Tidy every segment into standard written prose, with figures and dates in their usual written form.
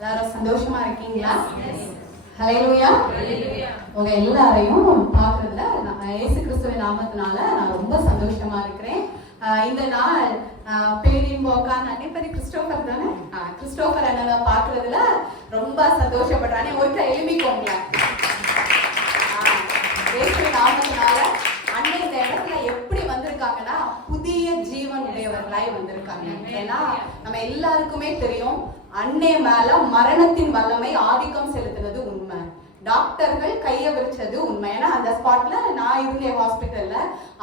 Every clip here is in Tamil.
எல்லாரும் சந்தோஷமா இருக்கீங்களா? ஹல்லேலூயா. உங்க எல்லாரையும் பார்க்கறதுல நான் இயேசு கிறிஸ்துவின் நாமத்தினால நான் ரொம்ப சந்தோஷமா இருக்கிறேன். இந்த நாள் பேரின்போக்கான அன்னைப்பதி கிறிஸ்டோபர் தானே, கிறிஸ்டோபர் அண்ணனை பார்க்கறதுல ரொம்ப சந்தோஷப்படுறானே. ஒருத்தர் எழுப்பிக்கோங்க. இயேசுவின் நாமத்தினால அன்னை இந்த இடத்துல எப்படி வந்திருக்காங்கன்னா புதிய ஜீவன் உடையவர்களாய் வந்திருக்காங்க. ஏன்னா நம்ம எல்லாருக்குமே தெரியும், அன்னை மேல மரணத்தின் வல்லமை ஆதிக்கம் செலுத்துறது உண்மை. டாக்டர்கள் கைய விரிச்சது உண்மை. ஏன்னா அந்த ஸ்பாட்ல நான் இருந்தேன் ஹாஸ்பிட்டல்ல.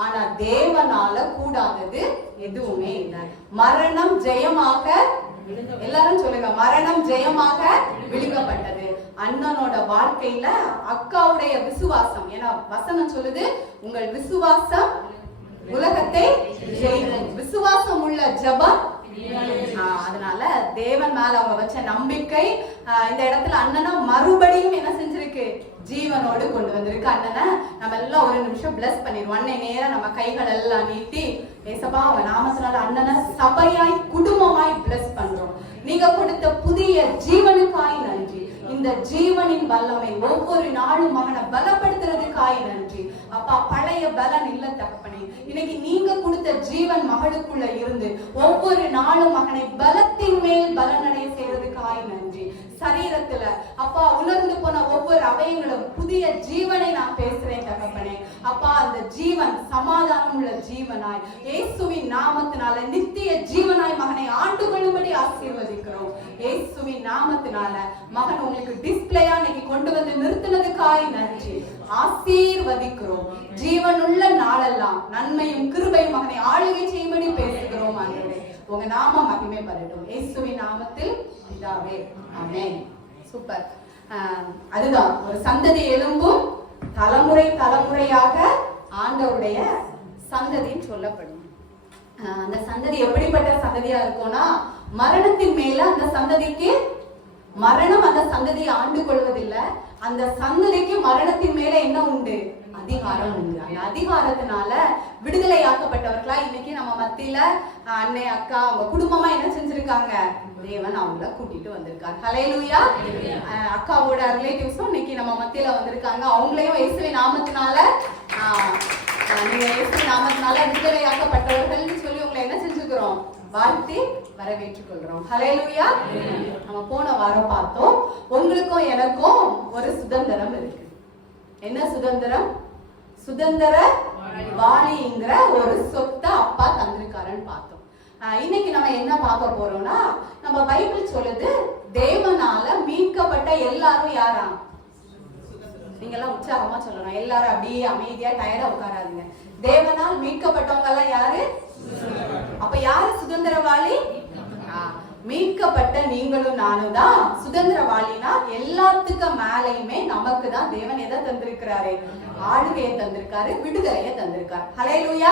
ஆனா தேவனால கூடாதது எதுவுமே இல்லை. மரணம் ஜெயமாக, எல்லாரும் சொல்லுங்க, மரணம் ஜெயமாக விழுங்கப்பட்டது. அண்ணனோட வாழ்க்கையில அக்காவுடைய விசுவாசம், ஏன்னா வசனம் சொல்லுது உங்கள் விசுவாசம் உலகத்தை ஜெயிக்கும். விசுவாசம் உள்ள ஜெபம். அதனால தேவன் மேல அவங்க வச்ச நம்பிக்கை இந்த இடத்துல அண்ணனை மறுபடியும் என்ன செஞ்சிருக்கு, ஜீவனோடு கொண்டு வந்திருக்கு. அண்ணனை நம்ம எல்லாம் ஒரு நிமிஷம் பிளஸ் பண்ணிடுவோம். அன்னை நேரம் நம்ம கைகள் எல்லாம் நீட்டி ஏசப்பா அவங்க நாமத்தினால அண்ணனை சபையாய் குடும்பமாய் பிளஸ் பண்றோம். நீங்க கொடுத்த புதிய ஜீவனுக்காய் நன்றி. இந்த ஜீவனின் வல்லமை ஒவ்வொரு நாளும் மகனை பலப்படுத்துறதுக்காய் நன்றி அப்பா. பழைய பலன் இல்ல தகப்பனே, இன்னைக்கு நீங்க கொடுத்த ஜீவன் மகளுக்குள்ள இருந்து ஒவ்வொரு நாளும் மகனை பலத்தின் மேல் பலனடைய செய்யறதுக்காய் நன்றி. சரீரத்துல அப்பா உணர்ந்து போன ஒவ்வொரு அவயங்களும் புதிய ஜீவனை நான் பேசுறேன் தகப்பனே. அப்பா அந்த ஜீவன் சமாதானம் உள்ள ஜீவனாய் இயேசுவின் நாமத்தினால நித்திய ஜீவனாய் மகனை ஆண்டு கொள்ளும்படி ஆசீர்வதிக்கிறோம். இயேசுவின் நாமத்தினால மகன் உங்களுக்கு டிஸ்பிளேயா இன்னைக்கு கொண்டு வந்து நிறுத்தினதுக்காய் நன்றி. ஆசீர்வதிக்கிறோம். ஜீவனுள்ள நாளெல்லாம் நன்மையும் கிருபையும் மகனை ஆளுகை செய்யும்படி பேசுகிறோம். ஆண்டவரே உங்க நாமம் மகிமைப்படட்டும். இயேசுவின் நாமத்தில் பிதாவே, ஆமென். சூப்பர். அதுதான் ஒரு சந்ததி எழும்பும், தலைமுறை தலைமுறையாக ஆண்டவருடைய சந்ததின்னு சொல்லப்படும். அந்த சந்ததி எப்படிப்பட்ட சந்ததியா இருக்கும்னா, மரணத்தின் மேல அந்த சந்ததிக்கு மரணம் அந்த சந்ததியை ஆண்டு கொள்வதில்லை. அந்த சந்ததிக்கு மரணத்தின் மேல என்ன உண்டு, அதிகாரம் உண்டு. அந்த அதிகாரத்தினால விடுதலையாக்கப்பட்டவர்களா இன்னைக்கு நம்ம மத்தியில அன்னை அக்கா அவங்க குடும்பமா என்ன செஞ்சிருக்காங்க, தேவன் அவங்கள கூட்டிட்டு வந்திருக்காரு. ஹல்லேலூயா. அக்காவோட ரிலேட்டிவ்ஸும் இன்னைக்கு நம்ம மத்தியில வந்திருக்காங்க. அவங்களையும் இயேசுவின் நாமத்தினால நீங்க இயேசுவின் நாமத்தினால விடுதலையாக்கப்பட்டவர்கள் சொல்லி உங்களை என்ன செஞ்சுக்கிறோம், வாழ்த்தி வரவேற்றுக் கொள்றோம். ஹல்லேலூயா. நம்ம போன வாரம் பார்த்தோம், உங்களுக்கும் எனக்கும் ஒரு சுதந்திரம் இருக்கு. என்ன சுதந்திரம்? சுதந்திர வாளிங்கிற ஒரு சொத்தை அப்பா தந்திருக்காருன்னு பார்த்தோம். இன்னைக்கு நம்ம என்ன பார்க்க போறோம்னா, நம்ம பைபிள் சொல்லுது தேவனால மீட்கப்பட்ட எல்லாரும் யாரா? நீங்க எல்லாம் உற்சாகமா சொல்லணும். எல்லாரும் அப்படியே அமைதியா டயர்டா உட்காராதீங்க. தேவனால் மீட்கப்பட்டவங்க எல்லாம் யாரு? அப்ப யாரு சுதந்திரவாளி? மீட்கப்பட்ட நீங்களும் நானும் தான் சுதந்திரவாளினா. எல்லாத்துக்கும் மேலையுமே நமக்கு தான் தேவன் எதை தந்திருக்கிறாரு, ஆளுகையை தந்திருக்காரு, விடுதலையை தந்திருக்காரு. ஹல்லேலூயா.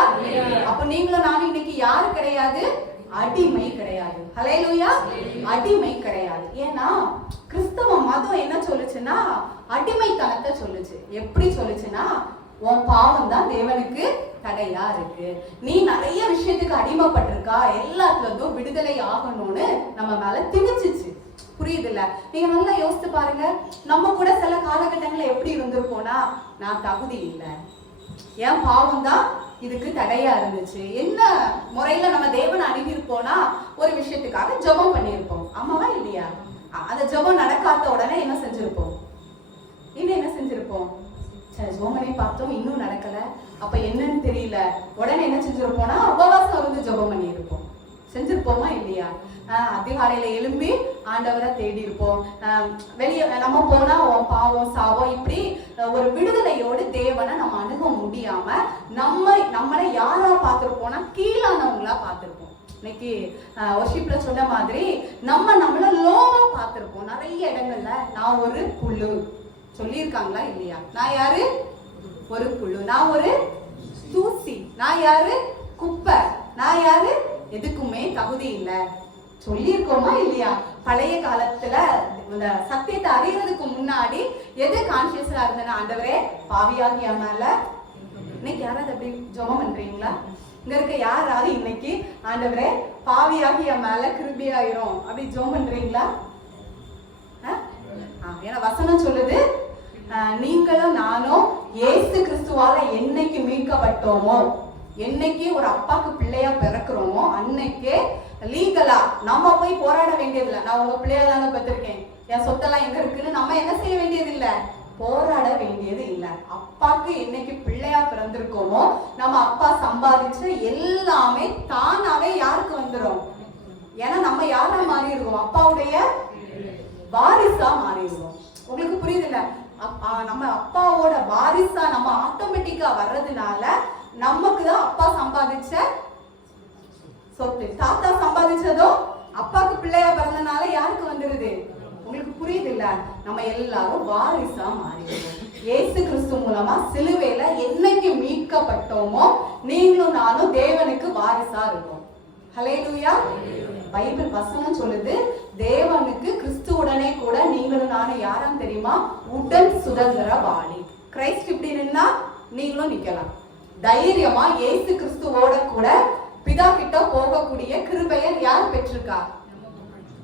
அப்ப நீங்களும் நானும் இன்னைக்கு யாரு கிடையாது, அடிமை கிடையாது. ஹல்லேலூயா. அடிமை கிடையாது. ஏன்னா கிறிஸ்தவ மதம் என்ன சொல்லுச்சுன்னா அடிமைத்தனத்தை சொல்லுச்சு. எப்படி சொல்லுச்சுன்னா, உன் பாவம் தான் தேவனுக்கு தடையா இருக்கு, நீ நிறைய விஷயத்துக்கு அடிமைப்பட்டிருக்கா, எல்லாத்துல இருந்தும் விடுதலை ஆகணும்னு நம்ம மேல திணிச்சிச்சு. புரியுது இல்ல? நீங்க நல்லா யோசித்து பாருங்க. நம்ம கூட சில காலகட்டங்கள்ல எப்படி இருந்திருப்போம்னா, நான் தகுதி இல்லை, என் பாவம் தான் இதுக்கு தடையா இருந்துச்சு. என்ன முறையில நம்ம தேவனை அணுகிருப்போம்னா, ஒரு விஷயத்துக்காக ஜெபம் பண்ணியிருப்போம். ஆமாவா இல்லையா? அந்த ஜெபம் நடக்காத உடனே என்ன செஞ்சிருப்போம், இன்னும் என்ன செஞ்சிருப்போம், ஜோமனை பார்த்தோம் இன்னும் நடக்கல, அப்ப என்னன்னு தெரியல, உடனே என்ன செஞ்சிருப்போம்னா உபவாசம் இருந்து ஜெபம் பண்ணி இருப்போம். செஞ்சிருப்போமா இல்லையா? அதிகாலையில எழும்பி ஆண்டவரை தேடி இருப்போம். வெளியே நம்ம போனா பாவம் சாவம் இப்படி ஒரு விடுதலையோடு தேவனை நம்ம அணுக முடியாம நம்மளை யாரா பார்த்திருப்போம்னா கீழானவங்களா பார்த்திருப்போம். இன்னைக்கு வர்ஷிப்ல சொன்ன மாதிரி நம்மள லோவா பார்த்திருப்போம். நிறைய இடங்கள்ல நான் ஒரு புழு சொல்லியிருக்காங்களா இல்லையா? நான் யாரு? ஒரு புழு. நான் ஒரு தூசி. நான் யாரு? குப்பை. நான் யாரு? எதுக்குமே தகுதி இல்லை சொல்லியிருக்கோமா இல்லையா? பழைய காலத்துல இந்த சத்தியத்தை அறியறதுக்கு முன்னாடி எது கான்சியஸா இருந்தேன்னா, ஆண்டவரே பாவியாகிய மேல. இன்னைக்கு யாராவது அப்படி ஜெபம் பண்றீங்களா? இங்க இருக்க யாராவது இன்னைக்கு ஆண்டவரே பாவியாகிய மேல கிருபையாயிரும் அப்படி ஜெபம் பண்றீங்களா? ஏன்னா வசனம் சொல்லுது, நீங்களும் நானும் இயேசு கிறிஸ்துவால என்னைக்கு மீட்கப்பட்டோமோ, என்னைக்கு ஒரு அப்பாக்கு பிள்ளையா பிறக்கிறோமோ அன்னைக்கே லீகலா நம்ம போய் போராட வேண்டியதில்லை. நான் உங்க பிள்ளையா தானே பெற்றிருக்கேன், என் சொத்தெல்லாம் எங்க இருக்குன்னு நம்ம என்ன செய்ய வேண்டியது இல்லை, போராட வேண்டியது இல்லை. அப்பாக்கு என்னைக்கு பிள்ளையா பிறந்திருக்கோமோ நம்ம அப்பா சம்பாதிச்ச எல்லாமே தானாவே யாருக்கு வந்துடும்? ஏன்னா நம்ம யாரா மாறிடுவோம்? அப்பாவுடைய வாரிசா மாறிடுவோம். உங்களுக்கு புரியுது இல்ல? நம்ம அப்பாவோட வாரிசா நம்ம ஆட்டோமேட்டிக்கா வர்றதுனால நமக்கு தான் அப்பா சம்பாதிச்ச சொத்து. தாத்தா சம்பாதிச்சதோ அப்பாக்கு பிள்ளையா பிறந்தனால யாருக்கு வந்துருது? உங்களுக்கு புரியுது இல்ல? நம்ம எல்லாரும் வாரிசா மாறிடுவோம். இயேசு கிறிஸ்து மூலமா சிலுவையில என்னைக்கு மீட்கப்பட்டோமோ நீங்களும் நானும் தேவனுக்கு வாரிசா இருக்கும். ஹல்லேலூயா. பைபிள் வசனம் சொல்லுது, தேவனுக்கு கிறிஸ்துவுடனே கூட நீங்களும் நானும் யாரும் தெரியுமா? உடன் சுதந்திரவாளி. கிறிஸ்து இப்படி நின்னா நீங்களும் நிக்கலாம். தைரியமா இயேசு கிறிஸ்துவோட கூட பிதா கிட்ட போகக்கூடிய கிருபையை யார் பெற்றிருக்கா?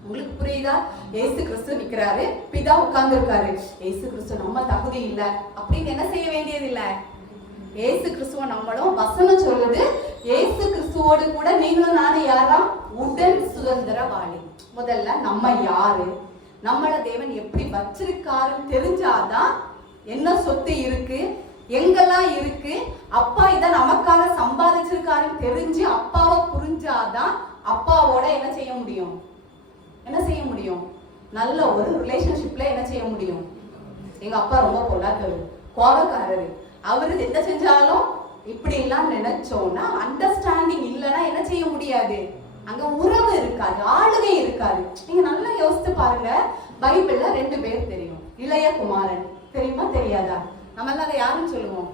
உங்களுக்கு புரியுதா? இயேசு கிறிஸ்து நிக்கிறாரு, பிதா உட்கார்ந்து இருக்காரு. இயேசு கிறிஸ்து நம்ம தகுதி இல்ல அப்படின்னு என்ன செய்ய வேண்டியது இல்ல. இயேசு கிறிஸ்துவ நம்மளும் வசனம் சொல்லுது, இயேசு கிறிஸ்துவோடு கூட நீங்களும் நானும் யாராம்? உடன் சுதந்திரவாளி. முதல்ல நம்ம யாரு, நம்மள தேவன் எப்படி வச்சிருக்காருன்னு தெரிஞ்சாதான் என்ன சொத்து இருக்கு, எங்கெல்லாம் இருக்கு, அப்பா இத நமக்காக சம்பாதிச்சிருக்காருன்னு தெரிஞ்சு அப்பாவை புரிஞ்சாதான் அப்பாவோட என்ன செய்ய முடியும்? என்ன செய்ய முடியும்? நல்ல ஒரு ரிலேஷன்ஷிப்ல என்ன செய்ய முடியும்? எங்க அப்பா ரொம்ப பொல்லாதவர், கோபக்காரரு, அவரு என்ன செஞ்சாலும் இப்படி எல்லாம் நினைச்சோம்னா அண்டர்ஸ்டாண்டிங் இல்லைன்னா என்ன செய்ய முடியாது? அங்க உறவு இருக்காது, ஆளுகை இருக்காது. நீங்க நல்லா யோசித்து பாருங்க. பைபிள்ல 2 பேர் தெரியும். இளைய குமாரன் தெரியுமா தெரியாதா? நம்ம எல்லாம் அதை யாருன்னு சொல்லுவோம்?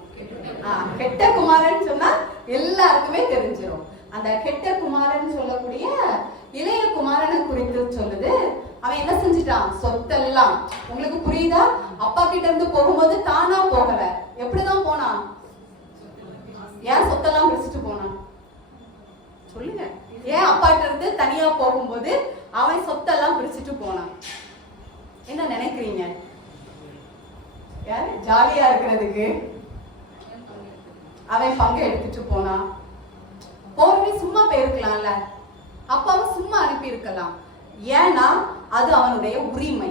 கெட்ட குமாரன் சொன்னா எல்லாருக்குமே தெரிஞ்சிடும். அந்த கெட்ட குமாரன் சொல்லக்கூடிய இளைய குமாரனை குறித்து சொல்லுது. அவன் என்ன செஞ்சுட்டான்? சொத்தெல்லாம். உங்களுக்கு புரியுதா? அப்பா கிட்ட இருந்து போகும்போது தானா போகல, எப்படிதான் போனான்? ஏன் சொத்தெல்லாம் பிடிச்சிட்டு போனான்? சொல்லுங்க. ஏன் அப்பாட்ட இருந்து தனியா போகும்போது அவன் சொத்தெல்லாம் பிடிச்சிட்டு போனான்? என்ன நினைக்கிறீங்க? யாரு ஜாலியா இருக்கிறதுக்கு அவன் பங்கு எடுத்துட்டு போனான். போறவே சும்மா போயிருக்கலாம்ல, அப்பாவை சும்மா அனுப்பி இருக்கலாம். ஏன்னா அது அவனுடைய உரிமை.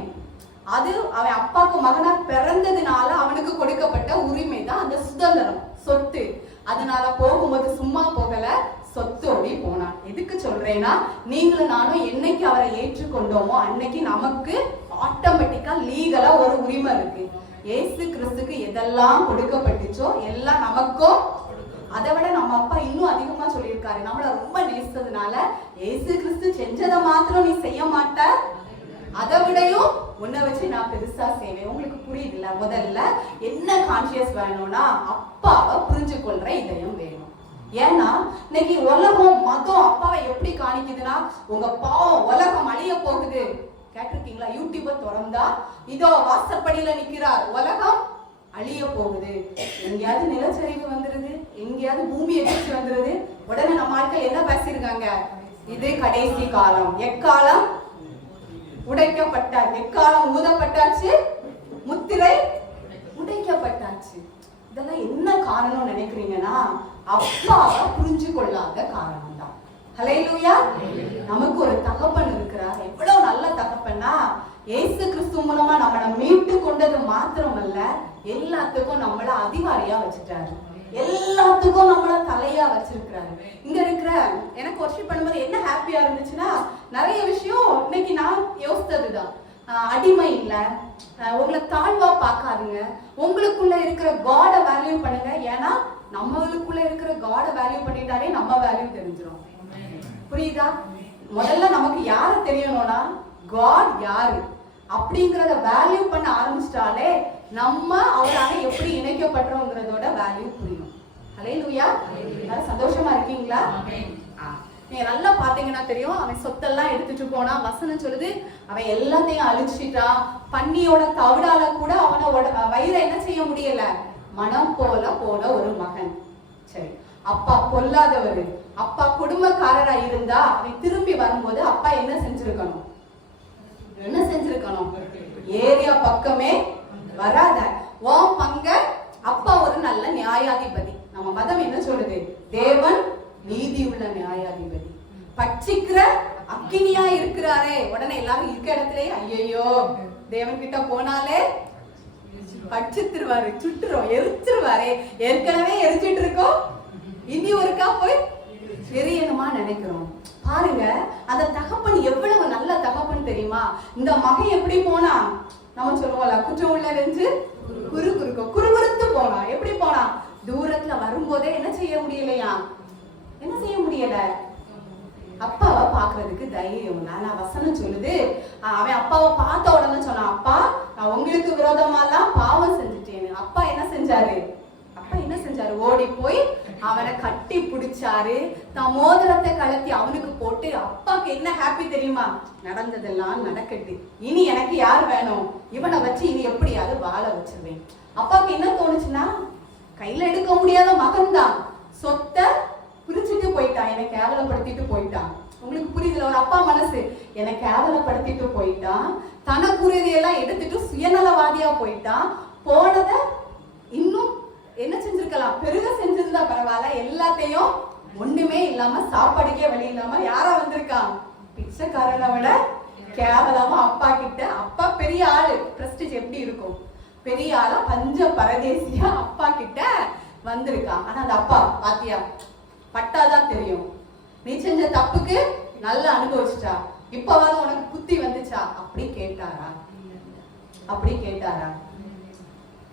அது அவன் அப்பாவுக்கு மகனா பிறந்ததுனால அவனுக்கு கொடுக்கப்பட்ட உரிமை தான் அந்த சுதந்திரம், சொத்து. அதனால போகும்போது சும்மா போகல, சொத்தோடி போனான். எதுக்கு சொல்றேன்னா, நீங்களும் நானும் என்னைக்கு அவரை ஏற்றுக்கொண்டோமோ அன்னைக்கு நமக்கு ஆட்டோமேட்டிக்கா லீகலா ஒரு உரிமை இருக்கு. இயேசு கிறிஸ்துக்கு எதெல்லாம் கொடுக்கப்பட்டுச்சோ எல்லாம் நமக்கும். அதை விட நம்ம அப்பா இன்னும் அதிகமா சொல்லியிருக்காரு, நம்மள ரொம்ப நேசித்ததுனால இயேசு கிறிஸ்து செஞ்சதை மாத்திரம் நீ செய்ய மாட்ட, அதை விடையும் உன்னை வச்சு நான் பெருசா செய்வேன். உங்களுக்கு புரியுதுல்ல? முதல்ல என்ன கான்சியஸ் வேணும்னா, அப்பாவை புரிஞ்சு கொள்ற இதயம் வேணும். ஏன்னா இன்னைக்கு உலகம் மதம் அப்பாவை எப்படி காணிக்குதுன்னா, உங்க பாவம் உலகம் அழிய போகுது. கேட்டிருக்கீங்களா? யூடியூப திறந்தா இதோ வாசப்படியில நிக்கிறார், உலகம் அழிய போகுது. எங்கேயாவது நிலச்சரிவு வந்துருது, எங்கேயாவது பூமி எதிர்ச்சி வந்துருது, உடனே நம்ம ஆட்கள் என்ன பேசியிருக்காங்க? இது கடைசி காலம், எக்காலம் உடைக்கப்பட்டாச்சு, எக்காலம் ஊதப்பட்டாச்சு, முத்திரை உடைக்கப்பட்டாச்சு. இதெல்லாம் என்ன காரணம் நினைக்கிறீங்கன்னா, அப்பாவை புரிஞ்சு கொள்ளாத காரணம் தான். ஹல்லேலூயா. நமக்கு ஒரு தகப்பன் இருக்கிறார். எவ்வளவு நல்ல தகப்பன்னா, இயேசு கிறிஸ்து மூலமா நம்மளை மீட்டு கொண்டது மாத்திரமல்ல, எல்லாத்துக்கும் நம்மள அதிகாரியா வச்சுட்டாரு, எல்லாத்துக்கும் நம்மள தலையா வச்சிருக்கிறாரு. இங்க இருக்கிற எனக்கு வர்ஷிப் பண்ணும்போது என்ன ஹாப்பியா இருந்துச்சுன்னா, நிறைய விஷயம் இன்னைக்கு நான் யோசித்ததுதான். அடிமை இல்ல, உங்களை தாழ்வா பார்க்காதுங்க, உங்களுக்குள்ள இருக்கிற காட வேல்யூ பண்ணுங்க. ஏன்னா நம்மளுக்குள்ள இருக்கிற காட வேல்யூ பண்ணிட்டாலே நம்ம வேல்யூ தெரிஞ்சிடும். புரியுதா? முதல்ல நமக்கு யார தெரியணும்னா, காட் யாரு அப்படிங்கறத வேல்யூ பண்ண ஆரம்பிச்சிட்டாலே நம்ம அவராக எப்படி இணைக்கப்பட்டோங்கிறதோட வேல்யூ புரியும். ஹல்லேலூயா. எல்லாரும் சந்தோஷமா இருக்கீங்களா? நீங்க நல்லா பாத்தீங்கன்னா தெரியும், அவன் சொத்தெல்லாம் எடுத்துட்டு போனா, வசனம் சொல்லுது அவன் எல்லாத்தையும் அழிச்சிட்டான். பன்னியோட தவிடால கூட அவனோட வயிறை என்ன செய்ய முடியல, மனம் போல போன ஒரு மகன். சரி, அப்பா பொல்லாதவர், அப்பா குடும்பக்காரரா இருந்தா அவன் திரும்பி வரும்போது அப்பா என்ன செஞ்சிருக்கணும்? என்ன செஞ்சிருக்கணும்? ஏறி உடனே எல்லாரும் இருக்க இடத்துலயே ஐயோ தேவன் கிட்ட போனாலே பட்சித்துருவாரு, சுட்டுரும், எரிச்சிருவாரு. ஏற்கனவே எரிச்சிட்டு இருக்கோம், இனி ஒருக்கா போய் எரியணுமா நினைக்கிறோம். பாருங்க அந்த தகப்பன் எவ்வளவு நல்ல தகப்பன் தெரியுமா. இந்த மகன் எப்படி போனா, நம்ம சொல்லுவோம்ல குற்றம் உள்ள நெஞ்சு குறுகுறுத்து போனா. எப்படி போனா, தூரத்துல வரும்போதே என்ன செய்ய முடியலையா, என்ன செய்ய முடியல, அப்பாவை பாக்குறதுக்கு தைரியம். நான் வசனம் சொல்லுது, அவன் அப்பாவை பார்த்த உடனே சொன்னான், அப்பா நான் உங்களுக்கு விரோதமாலாம் பாவம் செஞ்சுட்டேன்னு. அப்பா என்ன செஞ்சாரு, ஓடி போய் அவனை கட்டி பிடிச்சாரு, தான் மோதிரத்தை கலத்தி அவனுக்கு போட்டு. அப்பாக்கு என்ன ஹாப்பி தெரியுமா, நடந்ததெல்லாம் நடக்கட்டு, இனி எனக்கு யார் வேணும், இவனை வச்சு இனி எப்படியாவது வாழ வச்சிருவேன். அப்பாக்கு என்ன தோணுச்சுன்னா, கையில எடுக்க முடியாத மகன் தான், சொத்தை பிரிச்சுட்டு போயிட்டான், என்னை கேவலப்படுத்திட்டு போயிட்டான். உங்களுக்கு புரியுதுல ஒரு அப்பா மனசு, என்னை கேவலப்படுத்திட்டு போயிட்டான், தனக்குரியதையெல்லாம் எடுத்துட்டு சுயநலவாதியா போயிட்டான். போனத இன்னும் என்ன செஞ்சிருக்கலாம், பெருக செஞ்சிருந்தா பரவாயில்ல, எல்லாத்தையும் ஒண்ணுமே இல்லாம சாப்பாடுக்கே வழி இல்லாம யாரா வந்திருக்கான், பிச்சைக்காரனை விட கேவலமா அப்பா கிட்ட. அப்பா பெரிய ஆளு, பிரஸ்டீஜ் எப்படி இருக்கும், பெரிய ஆளா பஞ்ச பரதேசியா அப்பா கிட்ட வந்திருக்கான். ஆனா அந்த அப்பா பாத்தியா, பட்டாதான் தெரியும், நீ செஞ்ச தப்புக்கு நல்லா அனுபவிச்சுட்டா, இப்பவாது உனக்கு புத்தி வந்துச்சா, அப்படி கேட்டாரா,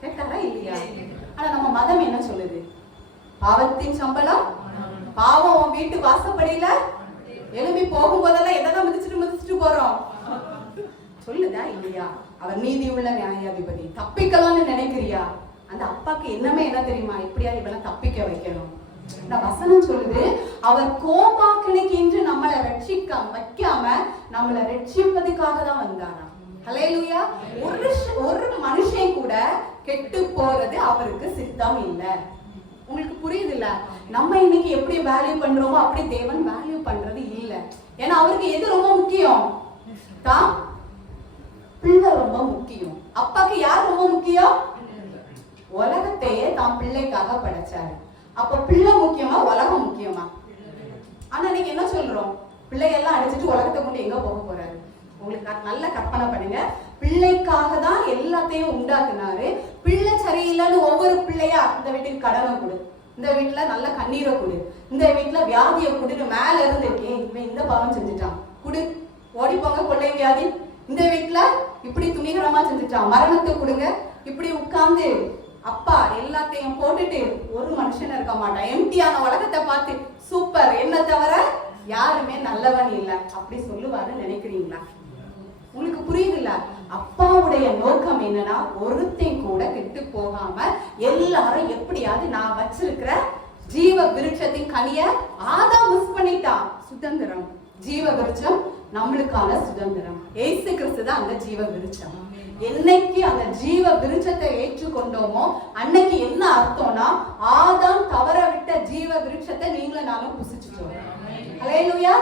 கேட்டாரா இல்லையா. ஆனா நம்ம மதம் என்ன சொல்லுது, பாவத்தின் சம்பளம் பாவம். உன் வீட்டு வாசப்படியில எழுப்பி போகும்போதெல்லாம் எதெல்லாம் மிதிச்சுட்டு போறோம், சொல்லுதா இல்லையா. அவர் நீதி உள்ள நியாயாதிபதி, தப்பிக்கலாம்னு நினைக்கிறியா. அந்த அப்பாக்கு என்னமே என்ன தெரியுமா, இப்படியா இவெல்லாம் தப்பிக்க வைக்கணும். இந்த வசனம் சொல்லுது, அவர் கோபாக்கினைக்கு இன்று நம்மளை வைக்காம நம்மளை ரட்சிப்பதுக்காக தான் வந்தாரா. ஹல்லேலூயா. ஒரு மனுஷன் கூட கெட்டு போறது அவருக்கு சித்தம் இல்லை. உங்களுக்கு புரியுது இல்ல, நம்ம இன்னைக்கு எப்படி வேல்யூ பண்றோமோ அப்படி தேவன் வேல்யூ பண்றது இல்ல. ஏன்னா அவருக்கு எது ரொம்ப முக்கியம், தான் பிள்ளை ரொம்ப முக்கியம். அப்பாக்கு யார் ரொம்ப முக்கியம், உலகத்தையே தான் பிள்ளைக்காக படைச்சாரு. அப்ப பிள்ளை முக்கியமா உலகம் முக்கியமா. ஆனா நீங்க என்ன சொல்றோம், பிள்ளையெல்லாம் அடிச்சுட்டு உலகத்தை கொண்டு எங்க போக போறாரு. உங்களுக்கு நல்ல கற்பனை பண்ணுங்க, பிள்ளைக்காக தான் எல்லாத்தையும் உண்டாக்குனாரு. பிள்ளை சரியில்லைன்னு ஒவ்வொரு பிள்ளையா, இந்த வீட்டுக்கு கடனை கொடு, இந்த வீட்டுல நல்ல கண்ணீரை கொடு, இந்த வீட்டுல வியாதியை கொடுன்னு மேல இருந்து இருக்கேன், இவன் இந்த பாவம் செஞ்சுட்டான் குடு, ஓடிப்போங்க கொள்ளை வியாதி, இந்த வீட்டுல இப்படி துணிகரமா செஞ்சுட்டான் மரணத்தை கொடுங்க, இப்படி உட்கார்ந்து அப்பா எல்லாத்தையும் போட்டுட்டு ஒரு மனுஷன் இருக்க மாட்டான். எம்டியான உலகத்தை பார்த்து சூப்பர், என்ன தவிர யாருமே நல்லவன் இல்லை அப்படி சொல்லுவாருன்னு நினைக்கிறீங்களா. உங்களுக்கு புரியுது இல்ல, அப்பாவுடைய நோக்கம் என்னன்னா ஒருத்தையும் கூட கெட்டு போகாம எல்லாரும் எப்படியாவது நான் வச்சிருக்கிற ஜீவ விருட்சத்தின் கனிய ஆதாம் மிஸ் பண்ணிட்டான். சுதந்திரம், ஜீவ விருட்சம் நம்மளுக்கான சுதந்திரம். ஏசு கிறிஸ்து தான் அந்த ஜீவ விருட்சம். என்னைக்கு அந்த ஜீவ விருட்சத்தை ஏற்றுக்கொண்டோமோ அன்னைக்கு என்ன அர்த்தம்னா, ஆதாம் தவற விட்ட ஜீவ விருட்சத்தை நீங்களும் நானும் புசிச்சுட்டோம். ஹல்லேலூயா.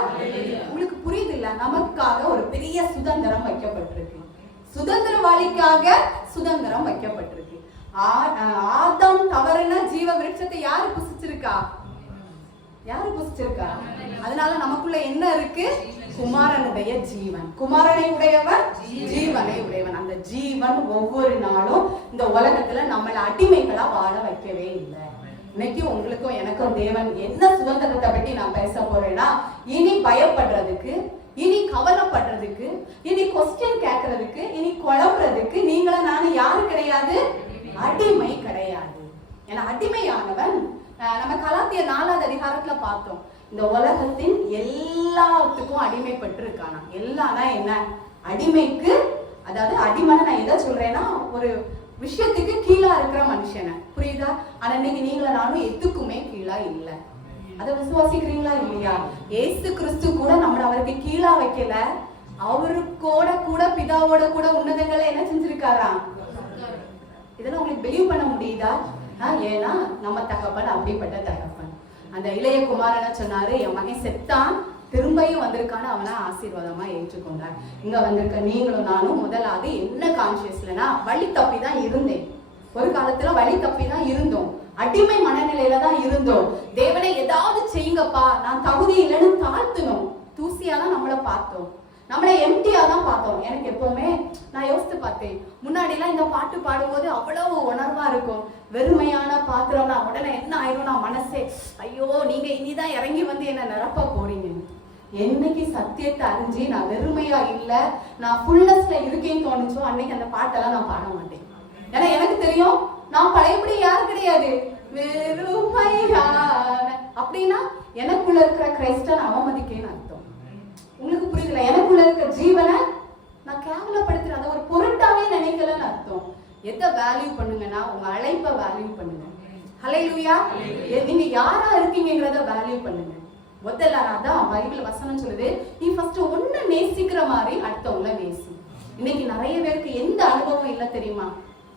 உங்களுக்கு புரியுது இல்ல, நமக்காக ஒரு பெரிய சுதந்திரம் வைக்கப்பட்டிருக்கு, சுதந்திரவாளிக்காக சுதந்திரம் வைக்கப்பட்டிருக்கு. ஆதாம் தவறுன ஜீவ விருட்சத்தை யாரு புசிச்சிருக்கா, அதனால நமக்குள்ள என்ன இருக்கு, குமாரனுடைய ஜீவன். குமாரனை உடையவன் ஜீவனை உடையவன். அந்த ஜீவன் ஒவ்வொரு நாளும் இந்த உலகத்துல நம்மள அடிமைகளா வாழ வைக்கவே இல்லை. இன்னைக்கு உங்களுக்கும் எனக்கும் தேவன் என்ன சுதந்திரத்தை பற்றி நான் பேச போறேன்னா, இனி பயப்படுறதுக்கு, இனி கவலைப்படுறதுக்கு, இனி கொஸ்டின் கேட்கறதுக்கு, இனி குழம்புறதுக்கு நீங்கள நானும் யாரு கிடையாது, அடிமை கிடையாது. ஏன்னா அடிமையானவன், நம்ம கலாத்தியர் 4வது அதிகாரத்துல பார்த்தோம், இந்த உலகத்தின் எல்லாத்துக்கும் அடிமைப்பட்டு இருக்கானா. எல்லாம்னா என்ன, அடிமைக்கு, அதாவது அடிமைன்னு நான் எதை சொல்றேன்னா ஒரு விஷயத்துக்கு கீழா இருக்கிற மனுஷனை, புரியுதா. ஆனா இன்னைக்கு நீங்கள நானும் எதுக்குமே கீழா இல்லை. அதை விசுவாசிக்கிறீங்களா இல்லையா. ஏசு கிறிஸ்து கூட நம்மள அவருக்கு கீழா வைக்கல, அவருக்கோட கூட பிதாவோட கூட உன்னதங்களை என்ன செஞ்சிருக்காராம். இதெல்லாம் உங்களுக்கு பிலீவ் பண்ண முடியுதா. ஏன்னா நம்ம தகப்பன் அப்படிப்பட்ட தகப்பன். அந்த இளைய குமாரனை சொன்னாரு, என் மகன் செத்தான் திரும்பியும் வந்திருக்கான்னு அவனை ஆசீர்வாதமா ஏற்றுக்கொண்டார். இங்க வந்திருக்க நீங்களும் நானும் முதலாவது என்ன கான்சியஸ்லனா, வழி தப்பி தான் இருந்தேன். ஒரு காலத்துல வழி தப்பி தான் இருந்தோம், அடிமை மனநிலையில தான் இருந்தோம். தேவனை ஏதாவது செய்யுங்கப்பா, நான் தகுதி இல்லைன்னு தாழ்த்தணும், தூசியாதான் நம்மள பார்த்தோம். நம்மளை எம்டியா தான் பார்த்தோம். எனக்கு எப்பவுமே நான் யோசித்து பார்த்தேன், முன்னாடி எல்லாம் இந்த பாட்டு பாடும்போது அவ்வளவு உணர்வா இருக்கும். வெறுமையான பாத்திரம்னா உடனே என்ன ஆயிடும்னா மனசே, ஐயோ நீங்க இனிதான் இறங்கி வந்து என்ன நிரப்ப போறீங்க. என்னைக்கு சத்தியத்தை அறிஞ்சு நான் வெறுமையா இல்ல, நான் ஃபுல்னஸ்ல இருக்கேன்னு தோணுச்சோ அன்னைக்கு அந்த பாட்டெல்லாம் நான் பாட மாட்டேன். ஏன்னா எனக்கு தெரியும் நான் பழையபடி யாரும் கிடையாது, வெறுமையான அப்படின்னா எனக்குள்ள இருக்கிற கிறிஸ்ட நான் அவமதிக்கேன்னு அர்த்தம். உங்களுக்கு புரியுதுல? எனக்குள்ள இருக்கிற ஜீவனை நான் கேவலப்படுத்துறேன், அதை ஒரு பொருட்டாவே நினைக்கலன்னு அர்த்தம். எதை வேல்யூ பண்ணுங்கன்னா உங்க அழைப்பை வேல்யூ பண்ணுங்க. ஹல்லேலூயா. நீங்க யாரா இருக்கீங்கிறத வேல்யூ பண்ணுங்க. முதல்ல அதான் பைபிள் வசனம் சொல்லுது, நீ ஃபர்ஸ்ட் ஒண்ணு நேசிக்கிற மாதிரி அடுத்தவங்கள நேசி. இன்னைக்கு நிறைய பேருக்கு எந்த அனுபவம் இல்லை தெரியுமா?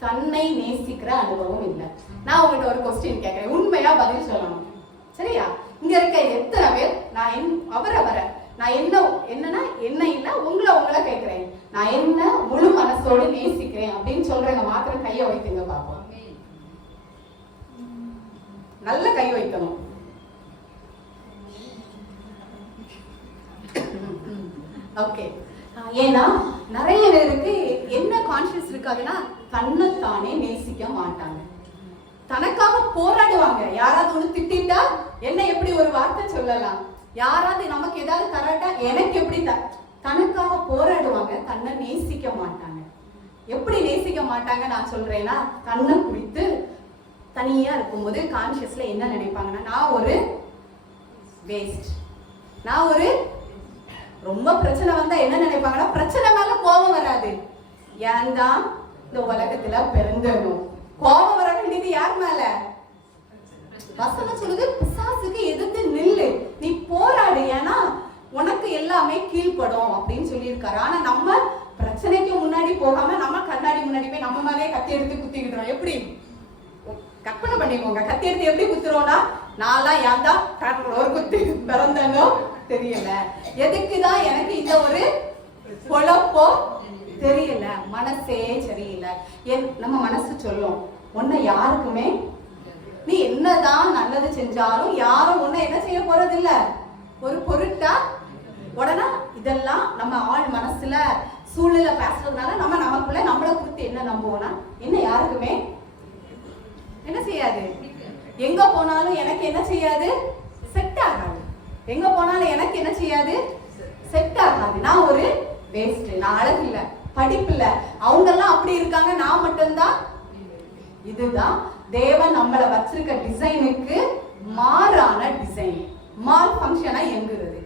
தன்னை நேசிக்கிற அனுபவம் இல்லை. நான் உங்ககிட்ட ஒரு கொஸ்டின் கேட்கிறேன், உண்மையா பதில் சொல்லணும், சரியா? இங்க இருக்க எத்தனை பேர் நான் அவரை நான் என்னன்னா என்ன இல்ல உங்களை கேட்கிறேன், நான் என்ன முழு மனசோடு நேசிக்கிறேன் அப்படின்னு சொல்றேங்க மாத்திரம் கைய வைத்துங்க பாப்போம். நல்ல கை வைக்கணும். ஓகே. ஏன்னா நிறைய பேருக்கு என்ன கான்சியஸ் இருக்காதுன்னா தன்னைத்தானே நேசிக்க மாட்டாங்க, தனக்காக போராடுவாங்க. யாராவது ஒண்ணு திட்டா என்ன எப்படி ஒரு வார்த்தை சொல்லலாம், யாராவது நமக்கு ஏதாவது தராட்டா எனக்கு எப்படி தனக்காக போராடுவாங்க, தன்னை நேசிக்க மாட்டாங்க. எப்படி நேசிக்க மாட்டாங்க நான் சொல்றேன்னா, தன்னை குறித்து தனியா இருக்கும்போது கான்சியஸ்ல என்ன நினைப்பாங்கன்னா, நான் ஒரு வேஸ்ட், நான் ஒரு ரொம்ப பிரச்சனை வந்தா என்ன நினைப்பாங்கன்னா, பிரச்சனை மேல கோபம் வராது, ஏன் தான் இந்த உலகத்துல பிறந்தனும். கோபம் வர வேண்டியது யார் மேல? வசனம் சொல்லுது, பிசாசுக்கு எதிர்த்து நில்லு, நீ போராடு, ஏன்னா உனக்கு எல்லாமே கீழ்படும் அப்படின்னு சொல்லியிருக்காரு. ஆனா நம்ம பிரச்சனைக்கு முன்னாடி போகாம நம்ம கண்ணாடி முன்னாடி போய் நம்ம மேலே கத்தி எடுத்து குத்திக்கிட்டோம். எப்படி கற்பனை பண்ணிக்கோங்க, கத்தி எடுத்து எப்படி குத்துறோம்னா, நான்லாம் ஏன் தான் ஒரு குத்து பிறந்தனோ தெரியல, எதுக்குதான் எனக்கு இந்த ஒரு பொழப்போ தெரியல, மனசே சரியில்லை. நம்ம மனசு சொல்லும், உன்னை யாருக்குமே நீ என்னதான் நல்லது செஞ்சாலும் யாரும் உன்னை என்ன செய்ய போறது இல்ல, ஒரு பொருட்டா. உடனே இதெல்லாம் நம்ம ஆள் மனசுல சூழ்நிலை பேசுறதுனால நம்ம நமக்குள்ள நம்மளை குறித்து என்ன நம்புவோம்னா, என்ன யாருக்குமே என்ன செய்யாது, எங்க போனாலும் எனக்கு என்ன செய்யாது, செட் ஆகாது. எங்க போனாலும் எனக்கு என்ன செய்யாது, செட் ஆகாது. நான் ஒரு வேஸ்ட், நான் அழகு இல்ல, படிப்பு இல்ல, அவங்க எல்லாம் அப்படி இருக்காங்க, நான் மட்டும்தான். இதுதான் தேவன் நம்மளை வச்சிருக்க டிசைனுக்கு மாறான டிசைன், மால் ஃபங்க்ஷனா எங்குறது.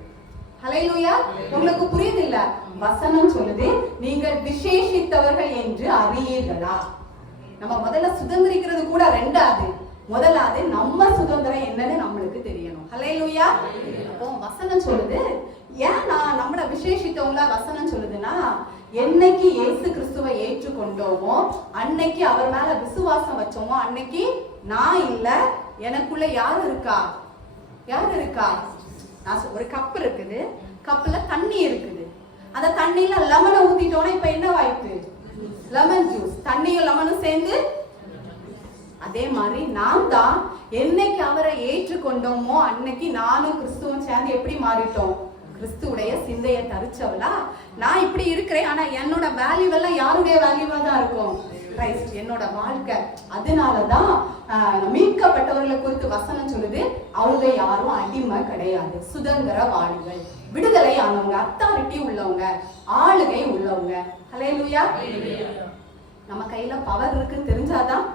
ஹல்லேலூயா. உங்களுக்கு புரியுது இல்ல? வசனம் சொல்லுது, நீங்கள் விசேஷித்தவர்கள் என்று அறியீர்களா. நம்ம முதல்ல சுதந்திரிக்கிறது கூட ரெண்டாவது, முதலாவது நம்ம சுதந்திரம் என்னன்னு நம்மளுக்கு தெரியணும். ஹல்லேலூயா. அப்போ வசனம் சொல்லுது, ஏன் நான் நம்மள விசேஷித்தவங்களா வசனம் சொல்லுதுன்னா, என்னைக்கு இயேசு கிறிஸ்துவை ஏற்றுக்கொண்டோமோ, அன்னைக்கு அவர் மேல விசுவாசம் வச்சோமோ, அன்னைக்கு நான் இல்ல, எனக்குள்ள யார் இருக்கா, யார் இருக்கா? ஒரு கப் இருக்குது, கப்ல தண்ணி இருக்குது, அந்த தண்ணியில லெமனை ஊத்திட்டோம்னா இப்ப என்ன வாய்ப்பு, லெமன் ஜூஸ். தண்ணியும் லெமனும் சேர்ந்து, அதே மாதிரி நான் தான் என்னைக்கு அவரை ஏற்றுக்கொண்டோமோ அன்னைக்கு நானும் கிறிஸ்துவும் சேர்ந்து எப்படி மாறிட்டோம், கிறிஸ்துவுடைய சிந்தையை தரிச்சவளா. நான் இப்படி இருக்கிறேன், ஆனா என்னோட வேல்யூ எல்லாம் யாருடைய வேல்யூவா தான் இருக்கும், கிரைஸ்ட், என்னோட வாழ்க்கை. அதனாலதான் மீட்கப்பட்டவர்களை குறித்து வசனம் சொல்லுது, அவங்க யாரும் அடிமை கிடையாது, சுதந்திரவாளிகள், விடுதலை ஆனவங்க, அத்தாரிட்டி உள்ளவங்க, ஆளுகை உள்ளவங்க. ஹல்லேலூயா. நம்ம கையில பவர் இருக்குன்னு தெரிஞ்சாதான்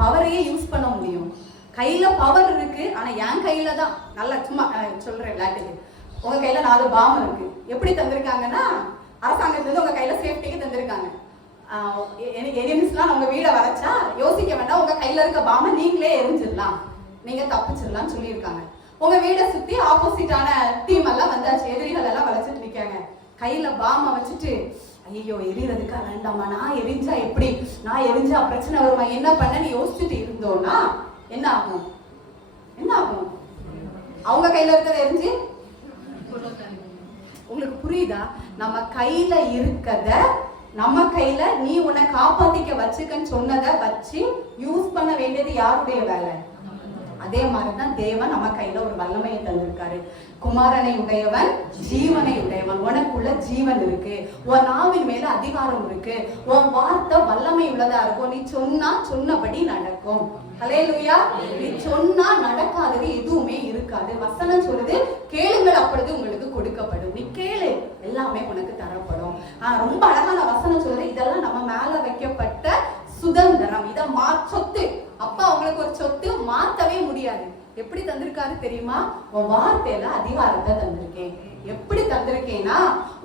பவரையே யூஸ் பண்ண முடியும். கையில பவர் இருக்கு, ஆனா என் கையில தான், நல்லா சும்மா சொல்றேன் விளையாட்டுக்கு, உங்க கையில 4 பாம் இருக்கு. எப்படி தந்திருக்காங்கன்னா, அரசாங்கத்துல இருந்து உங்க கையில சேஃப்டிக்கு தந்திருக்காங்க. எனிமிஸ்லாம் உங்க வீட வரைச்சா யோசிக்க வேண்டாம், உங்க கையில இருக்க பாம நீங்களே எரிஞ்சிடலாம், நீங்க தப்பிச்சிடலாம் சொல்லியிருக்காங்க. உங்க வீடை சுத்தி ஆப்போசிட்டான டீம் எல்லாம் வந்தாச்சு, எதிரிகள் எல்லாம் வளைச்சிட்டு நிக்காங்க. கையில பாம வச்சுட்டு, ஐயோ எரியறதுக்கா வேண்டாமா, நான் எரிஞ்சா எப்படி, நான் எரிஞ்சா பிரச்சனை வருமா, என்ன பண்ணன்னு யோசிச்சுட்டு இருந்தோம்னா என்ன ஆகும், என்ன ஆகும்? அவங்க கையில இருக்கிறத எரிஞ்சு, உங்களுக்கு புரியுதா? நம்ம கையில இருக்கத, நம்ம கையில நீ உன்னை காப்பாத்திக்க வச்சுக்கன்னு சொன்னதை வச்சு யூஸ் பண்ண வேண்டியது யாருடைய வேலை? அதே மாதிரிதான் தேவன் நம்ம கையில ஒரு வல்லமையை தந்திருக்காரு. குமாரனை உடையவன் ஜீவனை உடையவன். உனக்குள்ள ஜீவன் இருக்கு, உன் நாவின் மேல அதிகாரம் இருக்கு, உன் வார்த்தை வல்லமை உள்ளதா இருக்கும். நீ சொன்னா சொன்னபடி நடக்கும். ஹல்லேலூயா. நீ சொன்னா நடக்காதது எதுவுமே இருக்காது. வசனம் சொல்லுது, கேளுங்கள் அப்பொழுது உங்களுக்கு கொடுக்கப்படும். நீ கேளு, எல்லாமே உனக்கு தரப்படும். ரொம்ப அழகான வசனம் சொல்லுது, இதெல்லாம் நம்ம மேல வைக்கப்பட்ட சுதந்திரம். இத சொத்து. அப்பா உங்களுக்கு ஒரு சொத்து மாத்தவே முடியாது. எப்படி தந்திருக்காரு தெரியுமா? உன் வார்த்தையில அதிகாரத்தை தந்திருக்கேன். எப்படி தந்திருக்கேன்னா,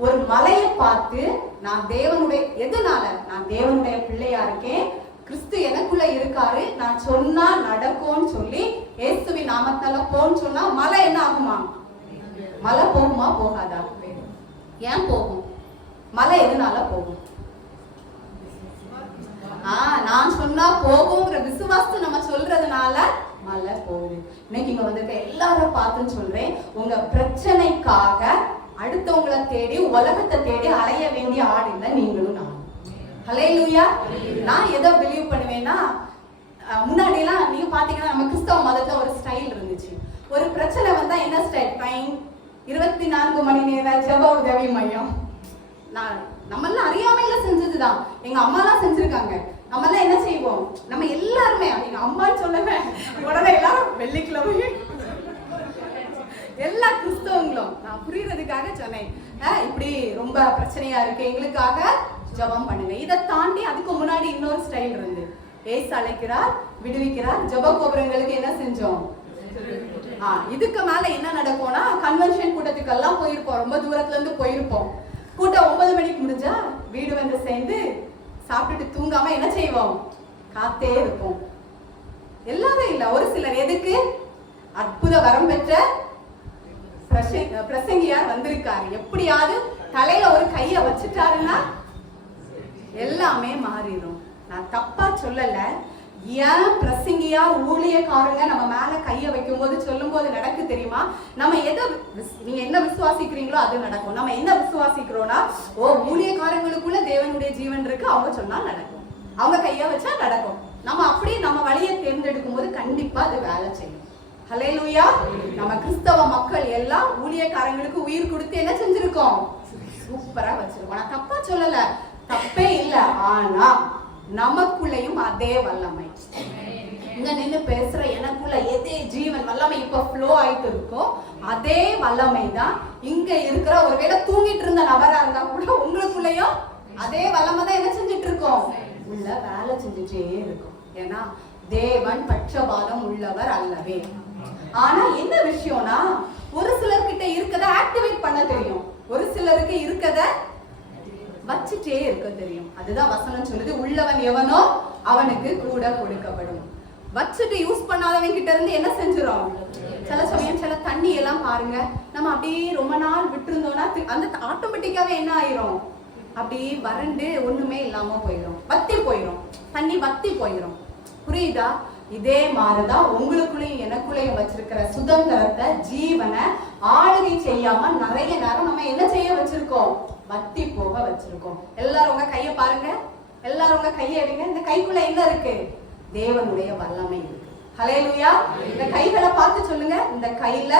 ஒரு மலையை பார்த்து நான் தேவனுடைய எதனால நான் தேவனுடைய பிள்ளையா இருக்கேன், கிறிஸ்து எனக்குள்ள இருக்காரு, நான் சொன்னா நடக்கும்னு சொல்லி இயேசுவின் நாமத்தால போன்னு சொன்னா மலை என்ன ஆகுமா? மலை போகுமா? போகாதா? ஏன் போகும்? மலை எதனால போகும்? நான் சொன்னா போகுங்கிற விசுவாசத்தை நம்ம சொல்றதுனால மலை போகுது. இன்னைக்கு இங்க வந்திருக்க எல்லாரும் பார்த்துன்னு சொல்றேன், உங்க பிரச்சனைக்காக அடுத்தவங்களை தேடி உலகத்தை தேடி அலைய வேண்டிய ஆடு இல்லை நீங்களும் நான். ஹல்லேலூயா. நான் எதை பிலீவ் பண்ணுவேன்னா, முன்னாடி எல்லாம் நீங்க பாத்தீங்கன்னா நம்ம கிறிஸ்தவ மதத்துல ஒரு ஸ்டைல் இருந்துச்சு. ஒரு பிரச்சனை வந்தா என்ன ஸ்டைல்? டைம் 24 மணி நேர ஜெப உதவி மையம். நம்ம எல்லாம் அறியாமையில செஞ்சதுதான். எங்க அம்மா எல்லாம் செஞ்சிருக்காங்க. நம்ம எல்லாம் என்ன செய்வோம்? நம்ம எல்லாருமே எங்க அம்மான்னு சொல்லவே உடனே எல்லாரும் வெள்ளிக்கிழமை எல்லா கிறிஸ்தவங்களும், நான் புரியறதுக்காக சொன்னேன், இப்படி ரொம்ப பிரச்சனையா இருக்கு எங்களுக்காக ஜெபம் பண்ணுங்க. இதை தாண்டி அதுக்கு முன்னாடி இன்னொரு ஸ்டைல் இருந்து, ஏசு அழைக்கிறார், விடுவிக்கிறார். ஜெப கோபுரங்களுக்கு என்ன செஞ்சோம்? இதுக்கு மேல என்ன நடக்கும்னா, கன்வென்ஷன் கூட்டத்துக்கெல்லாம் போயிருப்போம், ரொம்ப தூரத்துல இருந்து போயிருப்போம். கூட்டம் 9 மணிக்கு முடிஞ்சா வீடு வந்து சேர்ந்து சாப்பிட்டுட்டு தூங்காம என்ன செய்வோம்? காத்தே இருப்போம். எல்லாரும் இல்ல, ஒரு சிலர். எதுக்கு? அற்புத வரம் பெற்ற பிரசங்கியார் வந்திருக்காரு, எப்படியாவது தலையில ஒரு கைய வச்சுட்டாருன்னா எல்லாமே மாறிடும். நான் தப்பா சொல்லல. ஏன் பிரசங்கியார் ஊழியக்காரங்க நம்ம மேல கைய வைக்கும் போது சொல்லும் போது நடக்கு தெரியுமா? நம்ம நீங்க என்ன விசுவாசிக்கிறீங்களோ அது நடக்கும். நம்ம என்ன விசுவாசிக்கிறோம்னா, ஊழியக்காரங்களுக்குள்ள தேவனுடைய ஜீவன் இருக்கு, அவங்க சொன்னா நடக்கும், அவங்க கைய வச்சா நடக்கும். நம்ம அப்படியே நம்ம வழியை தேர்ந்தெடுக்கும் போது கண்டிப்பா அது வேலை செய்யும். ஹல்லேலூயா. நம்ம கிறிஸ்தவ மக்கள் எல்லாம் ஊழியக்காரங்களுக்கு உயிர் கொடுத்து என்ன செஞ்சிருக்கோம்? சூப்பரா வச்சிருக்கோம். நான் தப்பா சொல்லல, தப்பே இல்ல. ஆனா நமக்குள்ளேயும் அதே வல்லமை, இங்க நின்று பேசுற எனக்குள்ள எதே ஜீவன் வல்லமை இப்ப ஃப்ளோ ஆயிட்டு இருக்கோ, அதே வல்லமை தான் இங்க இருக்கிற ஒருவேளை தூங்கிட்டு இருந்த நபரா இருந்தா கூட உங்களுக்குள்ளயும் அதே வல்லமை தான் என்ன செஞ்சுட்டு இருக்கோம்? உள்ள வேலை செஞ்சுட்டே இருக்கும். ஏன்னா தேவன் பட்சபாதம் உள்ளவர் அல்லவே. ஆனா என்ன விஷயம்னா, ஒரு சிலர்கிட்ட இருக்கத ஆக்டிவேட் பண்ண தெரியும், ஒரு சிலருக்கு இருக்கத வச்சுட்டே இருக்க தெரியும். அதுதான் வசனம் சொல்லுது, உள்ளவன் எவனோ அவனுக்கு கூட கொடுக்கப்படும். வச்சுட்டு யூஸ் பண்ணாதவன் கிட்ட இருந்து என்ன செஞ்சிடும்? சில சமயம் சில தண்ணி எல்லாம் பாருங்க, நம்ம அப்படியே ரொம்ப நாள் விட்டு இருந்தோம்னா அந்த ஆட்டோமேட்டிக்காவே என்ன ஆயிரும்? அப்படியே வறண்டு ஒண்ணுமே இல்லாம போயிடும், வத்தி போயிடும், தண்ணி வத்தி போயிடும். புரியுதா? இதே மாதிரிதான் உங்களுக்குள்ளேயும் எனக்குள்ளேயும் வச்சிருக்கிற சுதந்திரத்தை, ஜீவனை ஆளுகை செய்யாம நிறைய நேரம் நம்ம என்ன செய்ய வச்சிருக்கோம்? வத்தி போக வச்சிருக்கோம். எல்லாரும் உங்க கைய பாருங்க, எல்லாரும் உங்க கைய எடுங்க. இந்த கைக்குள்ள என்ன இருக்கு? தேவனுடைய வல்லமை இருக்கு. ஹல்லேலூயா. இந்த கைகளை பார்த்து சொல்லுங்க, இந்த கையில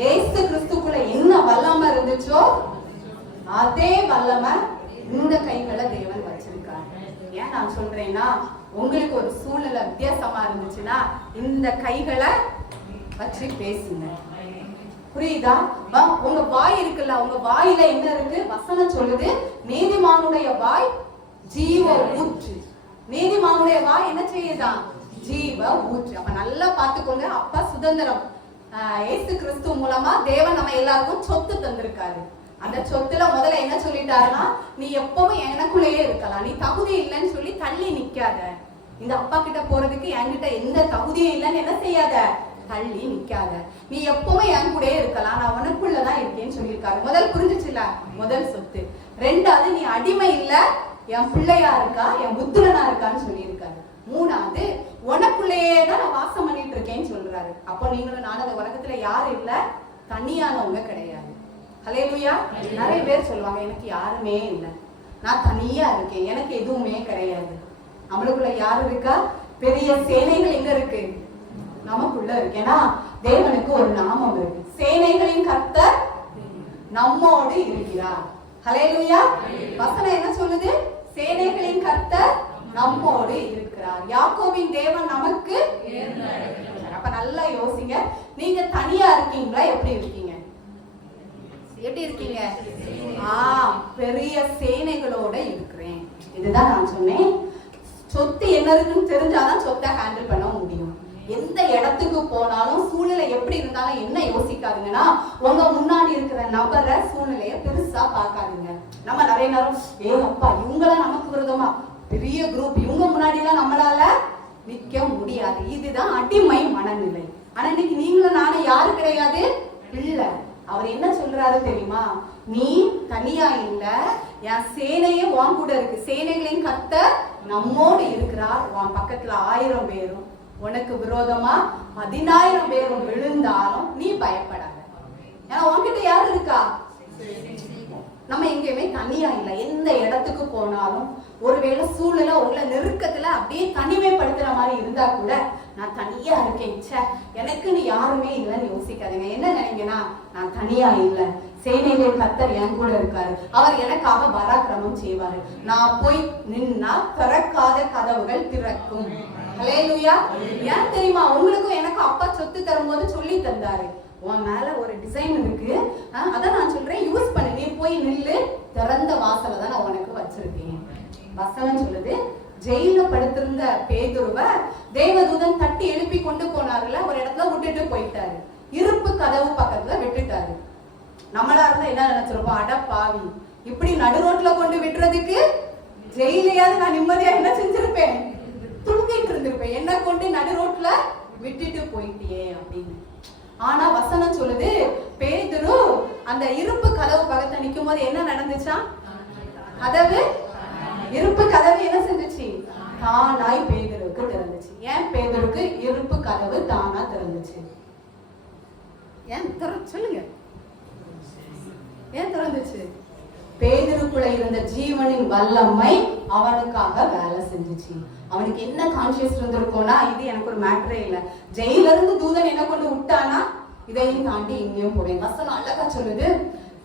இயேசு கிறிஸ்துக்குள்ள என்ன வல்லமை இருந்துச்சோ அதே வல்லமை இந்த கைகளை தேவன் வச்சிருக்காரு. ஏன் நான் சொல்றேன்னா, உங்களுக்கு ஒரு சூழ்நிலை வித்தியாசமா இருந்துச்சுன்னா இந்த கைகளை வச்சு பேசுங்க. புரியுதா? உங்க வாய் இருக்குல்ல, உங்க வாயில என்ன இருக்கு? வசனம் சொல்லுது, நீதிமானுடைய வாய் ஜீவ ஊற்று. நீதிமானுடைய வாய் என்ன செய்யுதான்? ஜீவ ஊற்று. அப்ப நல்லா பாத்துக்கோங்க. அப்ப சுதந்திரம் இயேசு கிறிஸ்து மூலமா தேவன் நம்ம எல்லாருக்கும் சொத்து தந்திருக்காரு. அந்த சொத்துல முதல்ல என்ன சொல்லிட்டாருன்னா, நீ எப்பவும் எனக்குள்ளேயே இருக்கலாம், நீ தகுதி இல்லைன்னு சொல்லி தள்ளி நிக்காத. இந்த அப்பா கிட்ட போறதுக்கு என்கிட்ட எந்த தகுதியும் இல்லைன்னு என்ன செய்யாத? தள்ளி நிக்காத. நீ எப்பவுமே என் கூட இருக்கலாம், நான் உனக்குள்ளதான் இருக்கேன்னு சொல்லியிருக்காரு. முதல் புரிஞ்சுச்சுல, முதல் சொத்து. ரெண்டாவது, நீ அடிமை இல்ல, என் பிள்ளையா இருக்கா, என் புத்திரனா இருக்கான்னு சொல்லியிருக்காரு. மூணாவது, உனக்குள்ளேயே தான் நான் வாசம் பண்ணிட்டு இருக்கேன்னு சொல்றாரு. அப்போ நீங்களும் நானும் அந்த உலகத்துல யாரும் இல்ல, தனியானவங்க கிடையாது. ஹல்லேலூயா. நிறைய பேர் சொல்லுவாங்க, எனக்கு யாருமே இல்லை, நான் தனியா இருக்கேன், எனக்கு எதுவுமே கிடையாது. நம்மளுக்குள்ள யாரு இருக்கா? பெரிய சேனைகள் எங்க இருக்கு? நமக்குள்ள இருக்கு. ஏன்னா தேவனுக்கு ஒரு நாமம் இருக்கு. சேனைகளின் கர்த்தர் நம்மோடு இருக்கிறார். ஹல்லேலூயா. வசனம் என்ன சொல்லுது? சேனைகளின் கர்த்தர் நம்மோடு இருக்கிறார். யாக்கோபின் தேவன் நமக்கு. அப்ப நல்லா யோசிங்க, நீங்க தனியா இருக்கீங்களா? எப்படி இருக்கீங்க? எப்படி இருக்கீங்க? பெரிய சேனைகளோட இருக்கிறேன். இதுதான் நான் சொன்னேன். சொத்து என்ன இருக்குன்னு தெரிஞ்சாதான் சொத்தை ஹேண்டில் பண்ண முடியும். எந்த இடத்துக்கு போனாலும் சூழ்நிலை எப்படி இருந்தாலும் என்ன யோசிக்காதுங்கன்னா, உங்க முன்னாடி இருக்கிற நபரை சூழ்நிலைய பெருசா பார்க்காதுங்க. நம்ம நிறைய நேரம் அப்பா இவங்களாம் நமக்கு விரோதமா பெரிய குரூப், இவங்க முன்னாடி எல்லாம் நம்மளால நிக்க முடியாது. இதுதான் அடிமை மனநிலை. ஆனா இன்னைக்கு நீங்களும் நானும் யாரு கிடையாது, இல்ல. அவர் என்ன சொல்றாரு தெரியுமா? நீ தனியா இல்ல, என் சேனையே உன் கூட இருக்கு. சேனைகளின் கர்த்தர் நம்மோடு இருக்கிறார். உன் பக்கத்துல 1000 பேரும் உனக்கு விரோதமா 10,000 பேரும் விழுந்தாலும் நீ பயப்படாத. ஏன்னா உன்கிட்ட யாரு இருக்கா? நம்ம எங்கேயுமே தனியா இல்லை. எந்த இடத்துக்கு போனாலும் ஒருவேளை சூழ்நிலை உள்ள நெருக்கத்துல அப்படியே தனிமைப்படுத்துற மாதிரி இருந்தா கூட நான் தனியா இருக்கேன், எனக்குன்னு யாருமே இல்லைன்னு யோசிக்காதீங்க. என்ன நினைங்கன்னா, நான் தனியா இல்லை, சேனைகளின் கர்த்தர் என் கூட இருக்காரு, அவர் எனக்காக பராக்கிரமம் செய்வாரு. நான் போய் நின்னா திறக்காத கதவுகள் திறக்கும். ஹல்லேலூயா. ஏன் தெரியுமா? உங்களுக்கும் எனக்கும் அப்பா சொத்து தரும்போது சொல்லி தந்தாரு, உன் மேல ஒரு டிசைன் இருக்கு, அதான் நான் சொல்றேன், யூஸ் பண்ணு, நீ போய் நில்லு, திறந்த வாசலை தான் நான் உனக்கு வச்சிருக்கேன். வசனம் சொல்லுது, ஜெயில படுத்திருந்த பேதுருவ தேவதூதன் தட்டி எழுப்பி கொண்டு போனாருல, ஒரு இடத்துல விட்டுட்டு போயிட்டாரு. இருப்பு கதவு பக்கத்துல விட்டுட்டாரு. நம்மளா இருந்தா என்ன நினைச்சிருப்போம்? அட பாவி, இப்படி நடு ரோட்ல கொண்டு விட்டுறதுக்கு ஜெயிலையாவது நான் நிம்மதியா என்ன செஞ்சிருப்பேன்? தூங்கிட்டு இருந்திருப்பேன். என்ன கொண்டு நடு ரோட்ல விட்டுட்டு போயிட்டியே அப்படின்னு. ஆனா வசனம் சொல்லுது, பேதுரு அந்த இருப்பு கதவு பக்கத்துல நிக்கும் போது என்ன நடந்துச்சா? கதவு, இருப்பு கதவு என்ன செஞ்சுச்சு? தானாய் பேதுருக்கு திறந்துச்சு. ஏன் பேதுருக்கு இருப்பு கதவு தானா திறந்துச்சு? ஏன் சொல்லுங்க, ஏன் திறந்துச்சு? பேதுருக்குள்ள இருந்த ஜீவனின் வல்லமை அவனுக்காக வேலை செஞ்சுச்சு. அவனுக்கு என்ன கான்சியஸ் இருந்திருக்கும்னா, இது எனக்கு ஒரு மேட்டரே இல்லை, ஜெயில இருந்து தூதன் என்ன கொண்டு விட்டானா இதையும் தாண்டி இங்கேயும் போவேன். வசனம் அழகா சொல்லுது,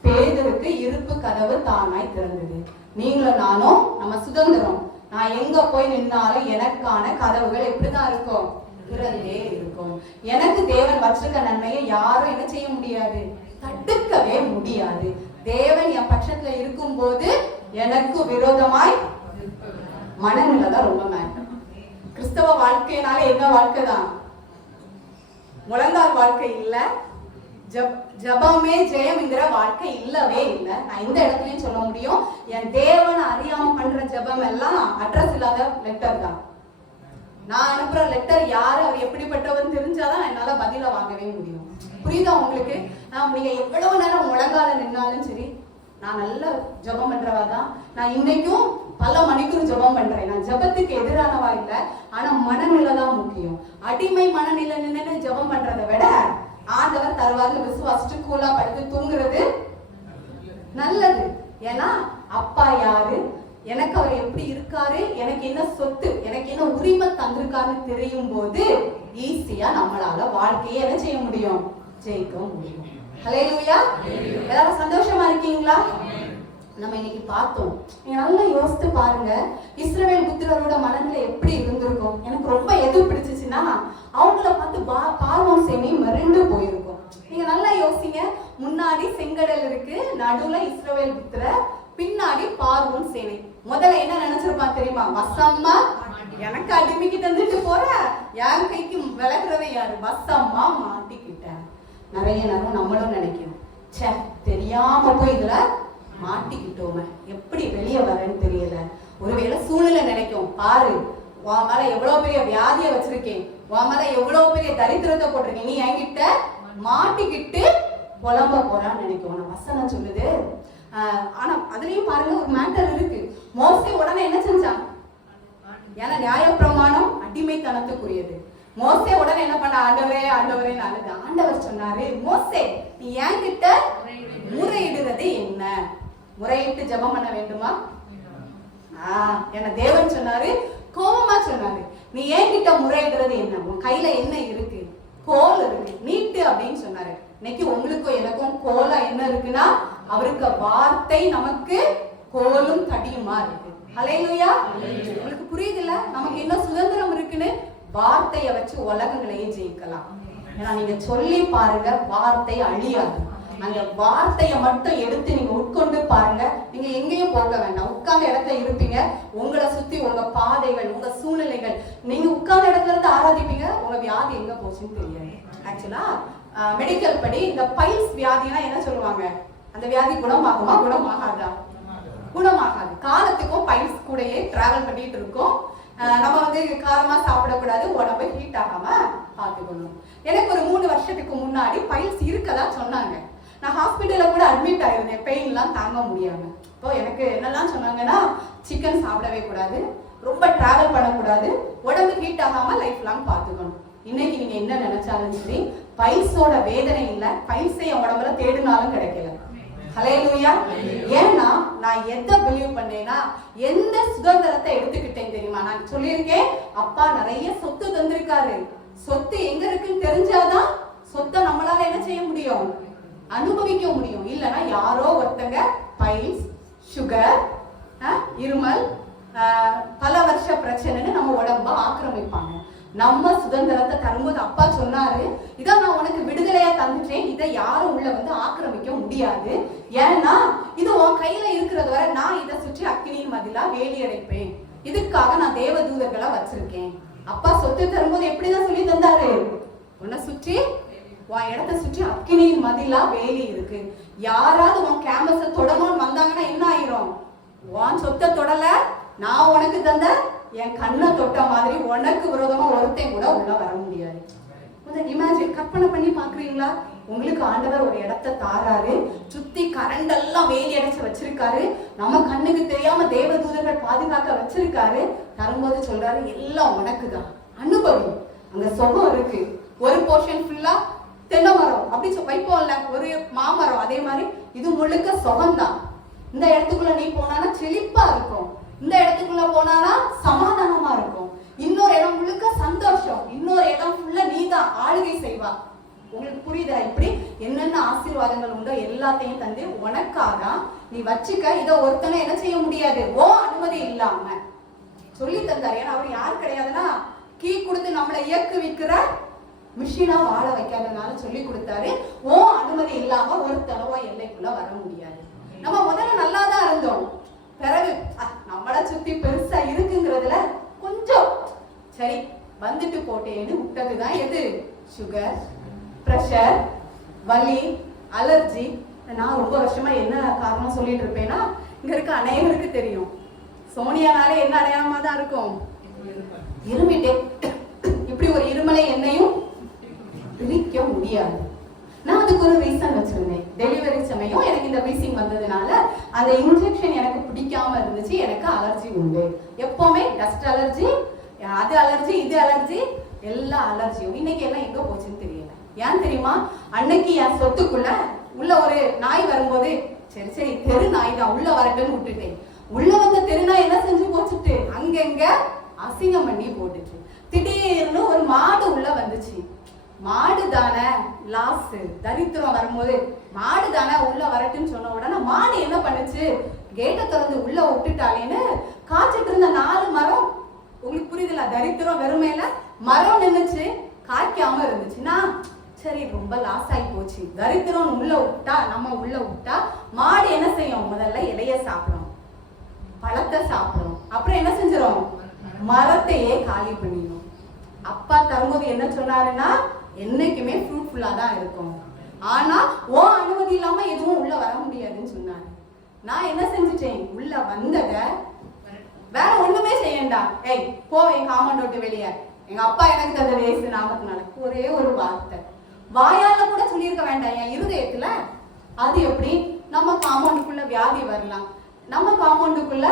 பேதுருக்கு இருப்பு கதவு தானாய் திறந்தது. நீங்களும் நானும் நம்ம சுதந்திரம். நான் எங்க போய் நின்னாலும் எனக்கான கதவுகள் எப்படிதான் இருக்கும்? திறந்தே இருக்கும். எனக்கு தேவன் வச்சிருக்க நன்மையை யாரும் என்ன செய்ய முடியாது, தடுக்கவே முடியாது. தேவன் என் பட்சத்துல இருக்கும் போது எனக்கு விரோதமாய் மனநிலை தான் ரொம்ப மேட்டர். கிறிஸ்தவ வாழ்க்கையினால என்ன வாழ்க்கை தான்? முழங்கால் வாழ்க்கை இல்ல, ஜபமே ஜெயம்ங்கிற வாழ்க்கை இல்லவே இல்லை. நான் இந்த இடத்துலயும் சொல்ல முடியும், என் தேவனை அறியாம பண்ற ஜபம் எல்லாம் அட்ரஸ் இல்லாத லெட்டர் தான். நான் அனுப்புற லெட்டர் யாரு, அவர் எப்படிப்பட்டவன் தெரிஞ்சாதான் என்னால பதில வாங்கவே முடியும். புரியுதா உங்களுக்கு? நீங்க எவ்வளவு நேரம் முழங்கால நின்னாலும் சரி, நான் நல்ல ஜபம் பண்றவா தான். நான் இன்னைக்கும் பல மணிக்கூர் ஜபம் பண்றேன். நான் ஜபத்துக்கு எதிரானவா இல்லை, ஆனா மனநிலை தான் முக்கியம். அடிமை மனநிலை நின்று ஜபம் பண்றதை விட ஆண்டவர் தருவார்னு விசுவாசிச்சு கூலா படுத்து தூங்குறது நல்லது. ஏன்னா அப்பா யாரு, எனக்கு அவர் எப்படி இருக்காரு, எனக்கு என்ன சொத்து, எனக்கு என்ன உரிமை தந்திருக்காருன்னு தெரியும் போது ஈஸியா நம்மளால வாழ்க்கையை என்ன செய்ய முடியும்? ஜெயிக்க முடியும். ஹல்லேலூயா. எல்லாரும் சந்தோஷமா இருக்கீங்களா? நம்ம இன்னைக்கு பார்த்தோம், நீங்க நல்லா யோசித்து பாருங்க, இஸ்ரவேல் புத்திரரோட மனநிலை எப்படி இருந்திருக்கும். எனக்கு ரொம்ப எது பிடிச்சிச்சுன்னா, அவங்கள பார்த்து பார்வோன் சேனை மிரண்டு போயிருக்கும். நீங்க நல்லா யோசிங்க, முன்னாடி செங்கடல் இருக்கு, நடுவுல இஸ்ரவேல் புத்திரர், பின்னாடி பார்வோன் சேனை. முதல்ல என்ன நினைச்சிருப்பான் தெரியுமா? வசம்மா எனக்கு அடிமைக்கு தந்துட்டு போற, யார் கைக்கு விளக்குறவை யாரு? வசம்மா மாட்டிக்கிட்டேன். நிறைய நேரம் நம்மளும் நினைக்கணும், சே தெரியாம போய் இதுல மாட்டிக்கிட்டோமே, எப்படி வெளியே வரேன்னு தெரியல. ஒருவேளை சூழ்நிலை நினைக்கும், பாரு உன் மேல எவ்வளவு பெரிய வியாதியை வச்சிருக்கேன், உன் மேல எவ்வளவு பெரிய தரித்திரத்தை போட்டிருக்கேன், நீ என்கிட்ட மாட்டிக்கிட்டு புலம்ப போறான்னு நினைக்கும். நான் வசனம் சொல்லுது. ஆனா அதுலயும் பாருங்க ஒரு மேட்டர் இருக்கு. மோசே உடனே என்ன செஞ்சான்? ஏன்னா நியாயப்பிரமாணம் அடிமைத்தனத்துக்குரியது. மோசே உடனே என்ன பண்ண? ஆண்டவரே ஆண்டவரே அழுது. ஆண்டவர் சொன்னாரு, மோசே நீ என்கிட்ட முறையிடுறது என்ன? முறையிட்டு ஜெபம் பண்ண வேண்டுமா? என்ன தேவன் சொன்னாரு, கோபமா சொன்னாரு, நீ என்கிட்ட முறையிடுறது என்ன? உன் கையில என்ன இருக்கு? கோல் இருக்கு. நீட்டு அப்படின்னு சொன்னாரு. இன்னைக்கு உங்களுக்கும் எனக்கும் கோலா என்ன இருக்குன்னா, அவருக்கு வார்த்தை நமக்கு கோலும் தடியுமா இருக்கு. ஹல்லேலூயா. உங்களுக்கு புரியுதுல்ல? நமக்கு என்ன சுதந்திரம் இருக்குன்னு. வார்த்தையை வச்சு உலகங்களையே ஜெயிக்கலாம். ஏன்னா நீங்க சொல்லி பாருங்க, வார்த்தை அழியாது. அந்த வார்த்தையை மட்டும் எடுத்து நீங்க உட்கொண்டு பாருங்க. நீங்க எங்கேயும் போக வேண்டாம். உட்கார்ந்த இடத்துல இருப்பீங்க. உங்களை சுத்தி உங்க பாதைகள், உங்க சூழ்நிலைகள், நீங்க உட்கார்ந்த இடத்துல இருந்து ஆராதிப்பீங்க. உங்க வியாதி எங்க போச்சுன்னு தெரியாது. ஆக்சுவலா மெடிக்கல் படி இந்த பைல்ஸ் வியாதினா என்ன சொல்லுவாங்க? அந்த வியாதி குணமாகுமா? குணமாகாதா? குணமாகாது. காலத்துக்கும் பைல்ஸ் கூடயே டிராவல் பண்ணிட்டு இருக்கோம். நம்ம காரமா சாப்பிடக்கூடாது, உடம்பு ஹீட் ஆகாம பார்த்துக்கணும். எனக்கு ஒரு 3 வருஷத்துக்கு முன்னாடி பைல்ஸ் இருக்கதா சொன்னாங்க. நான் ஹாஸ்பிட்டல்ல கூட அட்மிட் ஆயிருந்தேன், பெயின் எல்லாம் தாங்க முடியாம. இப்போ எனக்கு என்னெல்லாம் சொன்னாங்கன்னா, சிக்கன் சாப்பிடவே கூடாது, ரொம்ப டிராவல் பண்ணக்கூடாது, உடம்பு ஹீட் ஆகாம லைஃப் லாங் பார்த்துக்கணும். இன்னைக்கு நீங்க என்ன நினைச்சாலும் சரி, பைல்ஸோட வேதனை இல்ல, பைல்ஸை என் உடம்புல தேடினாலும் கிடைக்கல. ஹல்லேலூயா. ஏன்னா நான் எதை பிலீவ் பண்ணேன்னா, எந்த சுதந்திரத்தை எடுத்துக்கிட்டேன் தெரியுமா? நான் சொல்லியிருக்கேன், அப்பா நிறைய சொத்து தந்திருக்காரு. சொத்து எங்க இருக்குன்னு தெரிஞ்சாதான் சொத்தை நம்மளால என்ன செய்ய முடியும்? அனுபவிக்க முடியும். இல்லைன்னா யாரோ ஒருத்தங்க பைல்ஸ், சுகர், இருமல், பல வருஷ பிரச்சனைன்னு நம்ம உடம்ப ஆக்கிரமிப்பாங்க. நம்ம சுதந்திரத்தை தரும்போது அப்பா சொன்னாரு, இதை நான் உனக்கு விடுதலையா தந்துட்டேன், இதை யாரும் உள்ள ஆக்கிரமிக்க முடியாது. ஏன்னா இது உன் கையில இருக்கிறது வரை நான் இதை சுற்றி அக்கினியின் மதிலா வேலி அடைப்பேன். இதுக்காக நான் தேவ தூதர்களை வச்சிருக்கேன். அப்பா சொத்து தரும்போது எப்படிதான் சொல்லி தந்தாரு? உன்னை சுற்றி, உன் இடத்தை சுற்றி அக்கினியின் மதிலா வேலி இருக்கு. யாராவது உன் கேம்பஸ தொடணும்னு வந்தாங்கன்னா என்ன ஆயிரும்? உன் சொத்தை தொடல, நான் உனக்கு தந்த என் கண்ணை தொட்ட மாதிரி உனக்கு விரோதமா ஒருத்தையும் கூட உள்ள வர முடியாது. இமேஜின், கற்பனை பண்ணி பாக்குறீங்களா? உங்களுக்கு ஆண்டவர் ஒரு இடத்தை தாராரு, சுத்தி கரண்ட் எல்லாம் வேலி அடைச்சு வச்சிருக்காரு, நம்ம கண்ணுக்கு தெரியாம தேவதூதர்கள் பாதுகாக்க வச்சிருக்காரு. தரும்போது சொல்றாரு, எல்லாம் உனக்குதான், அனுபவி. அங்க சுகம் இருக்கு. ஒரு போர்ஷன் ஃபுல்லா தென்னை மரம் அப்படி வைப்போம்ல, ஒரு மாமரம், அதே மாதிரி இது முழுக்க சுகம்தான். இந்த இடத்துக்குள்ள நீ போனானா செழிப்பா இருக்கும், இந்த இடத்துக்குள்ள போனானா சமாதானமா இருக்கும், இன்னொரு இடம் முழுக்க சந்தோஷம், இன்னொரு இடம் ஃபுல்லா நீதான் ஆளுகை செய்வா. உங்களுக்கு புரியுதா? இப்படி என்னென்ன ஆசீர்வாதங்கள் உண்டோ எல்லாத்தையும் தந்து உனக்காக நீ வச்சுக்க. இதை ஒருத்தனை என்ன செய்ய முடியாது, ஓ அனுமதி இல்லாம சொல்லி தந்தாரு. ஏன்னா அவர் யாரு கிடையாதுன்னா, கீ கொடுத்து நம்மளை இயக்குவிக்கிற மிஷினா வாழ வைக்காதனால சொல்லி கொடுத்தாரு. ஓ அனுமதி இல்லாம ஒருத்தனவோ எல்லைக்குள்ள வர முடியாது. நம்ம முதல்ல நல்லாதான் இருந்தோம், பிறகு நம்மளை சுத்தி பெருசா இருக்குங்கிறதுல கொஞ்சம் சரி வந்துட்டு போட்டேன்னு விட்டதுதான் எது? சுகர், பிரஷர், வலி, அலர்ஜி. நான் ரொம்ப வருஷமா என்ன காரணம் சொல்லிட்டு இருப்பேன்னா, இங்க இருக்க அனைவருக்கு தெரியும், சோனியானாலே என்ன அடையாளமா தான் இருக்கும், இருமிட்டே. இப்படி ஒரு இருமலை என்னையும் பிரிக்க முடியாது. நான் அதுக்கு ஒரு ரீசன் வச்சிருந்தேன். டெலிவரி சமயம் எனக்கு இந்த வீசிங் வந்ததுனால அந்த இன்ஜெக்ஷன் எனக்கு பிடிக்காம இருந்துச்சு. எனக்கு அலர்ஜி உண்டு, எப்பவுமே டஸ்ட் அலர்ஜி, அது அலர்ஜி, இது அலர்ஜி, எல்லா அலர்ஜியும். இன்னைக்கு எல்லாம் எங்க போச்சுன்னு தெரியல. ஏன் தெரியுமா? அன்னைக்கு என் சொத்துக்குள்ள உள்ள ஒரு நாய் வரும்போது, சரி சரி தெரு நாய் தான் உள்ள வரட்டுன்னு விட்டுட்டேன். உள்ள வந்த தெரு நாய் என்ன செஞ்சு போச்சுட்டு அங்கங்க அசிங்கம் பண்ணி போட்டுச்சு. திடீர்னு ஒரு மாடு உள்ள வந்துச்சு. மாடு தானே லாஸ், தரித்திரம் வரும்போது மாடு தானே உள்ள வரட்டுன்னு சொன்ன உடனே மாடு என்ன பண்ணுச்சு, கேட்டை திறந்து உள்ள விட்டுட்டாலேன்னு காய்ச்சிட்டு இருந்த 4 மரம், உங்களுக்கு புரியுதுல, தரித்திரம் வெறுமையில மரம் நின்னுச்சு, காய்க்காம இருந்துச்சுன்னா சரி ரொம்ப லாஸ் ஆகி போச்சு. தரித்திரம் உள்ள விட்டா, நம்ம உள்ள விட்டா மாடு என்ன செய்யும், முதல்ல இலைய சாப்பிடும், பழத்தை சாப்பிடும், அப்புறம் என்ன செஞ்சிடும், மரத்தையே காலி பண்ணிடும். அப்பா தரும்போது என்ன சொன்னாருன்னா, என்னைக்குமே ஃப்ரூட்ஃபுல்லா தான் இருக்கும், ஆனா ஓ அனுமதி இல்லாம எதுவும் உள்ள வர முடியாதுன்னு சொன்னாரு. நான் என்ன செஞ்சுட்டேன், உள்ள வந்தத வேற ஒண்ணுமே செய்யண்டா, ஏய் போ என் காம்பவுண்ட் விட்டு வெளியே, எங்க அப்பா எனக்கு தந்த வேசு நாமத்தினால ஒரே ஒரு வார்த்தை, வாயால கூட சொல்லியிருக்க வேண்டாம், என் இருதயத்துல. அது எப்படி நம்ம காம்பவுண்டுக்குள்ள வியாதி வரலாம், நம்ம காம்பவுண்டுக்குள்ள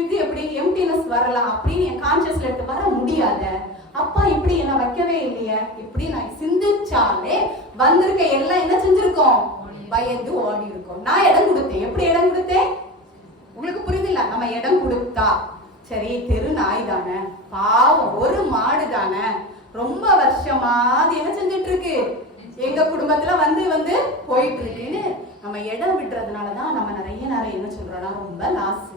இது எப்படி எம்டினஸ் வரலாம் அப்படின்னு என் கான்சியஸ்ல எடுத்து வர முடியாத. அப்பா இப்படி என்ன வைக்கவே இல்லையே, இப்படி நான் சிந்திச்சாலே வந்திருக்க எல்லாம் என்ன செஞ்சிருக்கோம், பயந்து ஓடி இருக்கும். நான் இடம் கொடுத்தேன். எப்படி இடம் கொடுத்தேன் உங்களுக்கு புரியுதில்ல? நம்ம இடம் கொடுத்தா சரி தெரு நாய் தானே, பாவம் ஒரு மாடு தானே, ரொம்ப வருஷமா அது என்ன செஞ்சுட்டு இருக்கு, எங்க குடும்பத்துல வந்து வந்து போயிட்டு இருக்குன்னு நம்ம இடம் விடுறதுனாலதான் நம்ம நிறைய நேரம் என்ன சொல்றோம்னா ரொம்ப லாஸ்,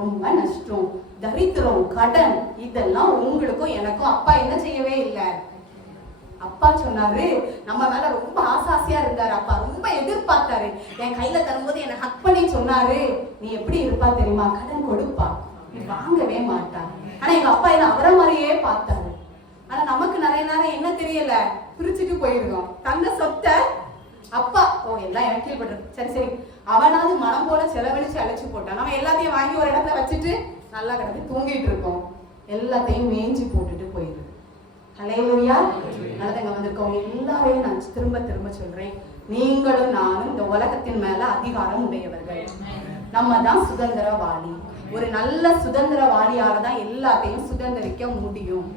ரொம்ப நஷ்டம், தரித்திரம், கடன், இதெல்லாம் உங்களுக்கும் எனக்கும் அப்பா என்ன செய்யவே இல்லை. அப்பா சொன்னாரு, நம்ம மேல ரொம்ப ஆசாசியா இருந்தாரு, அப்பா ரொம்ப எதிர்பார்த்தாரு, என் கையில தரும்போது என்னை ஹக் பண்ணி சொன்னாரு, நீ எப்படி இருப்பா தெரியுமா, கடன் கொடுப்பா, நீ வாங்கவே மாட்டா. ஆனா எங்க அப்பா என்ன அவரை மாதிரியே பார்த்தாரு. ஆனா நமக்கு நிறைய நேரம் என்ன தெரியல, பிரிச்சுட்டு போயிருக்கோம். தந்த சொத்தை அப்பா எல்லாம் எனக்கு கீழ்படுறது, சரி சரி அவனாவது மனம் போல செலவழிச்சு அழைச்சு போட்டான், நம்ம எல்லாத்தையும் வாங்கி ஒரு இடத்துல வச்சுட்டு நல்லா கிடந்து தூங்கிட்டு இருக்கோம், எல்லாத்தையும் மேய்ஞ்சி போட்டுட்டு போயிடுது. ஹல்லேலூயா. நல்லதங்க வந்திருக்கவங்க எல்லாரையும் நான் திரும்ப திரும்ப சொல்றேன், நீங்களும் நானும் இந்த உலகத்தின் மேல அதிகாரம் உடையவர்கள். நம்ம தான் சுதந்திரவாளி. ஒரு நல்ல சுதந்திரவாளியால தான் எல்லாத்தையும் சுதந்திரிக்க முடியும்.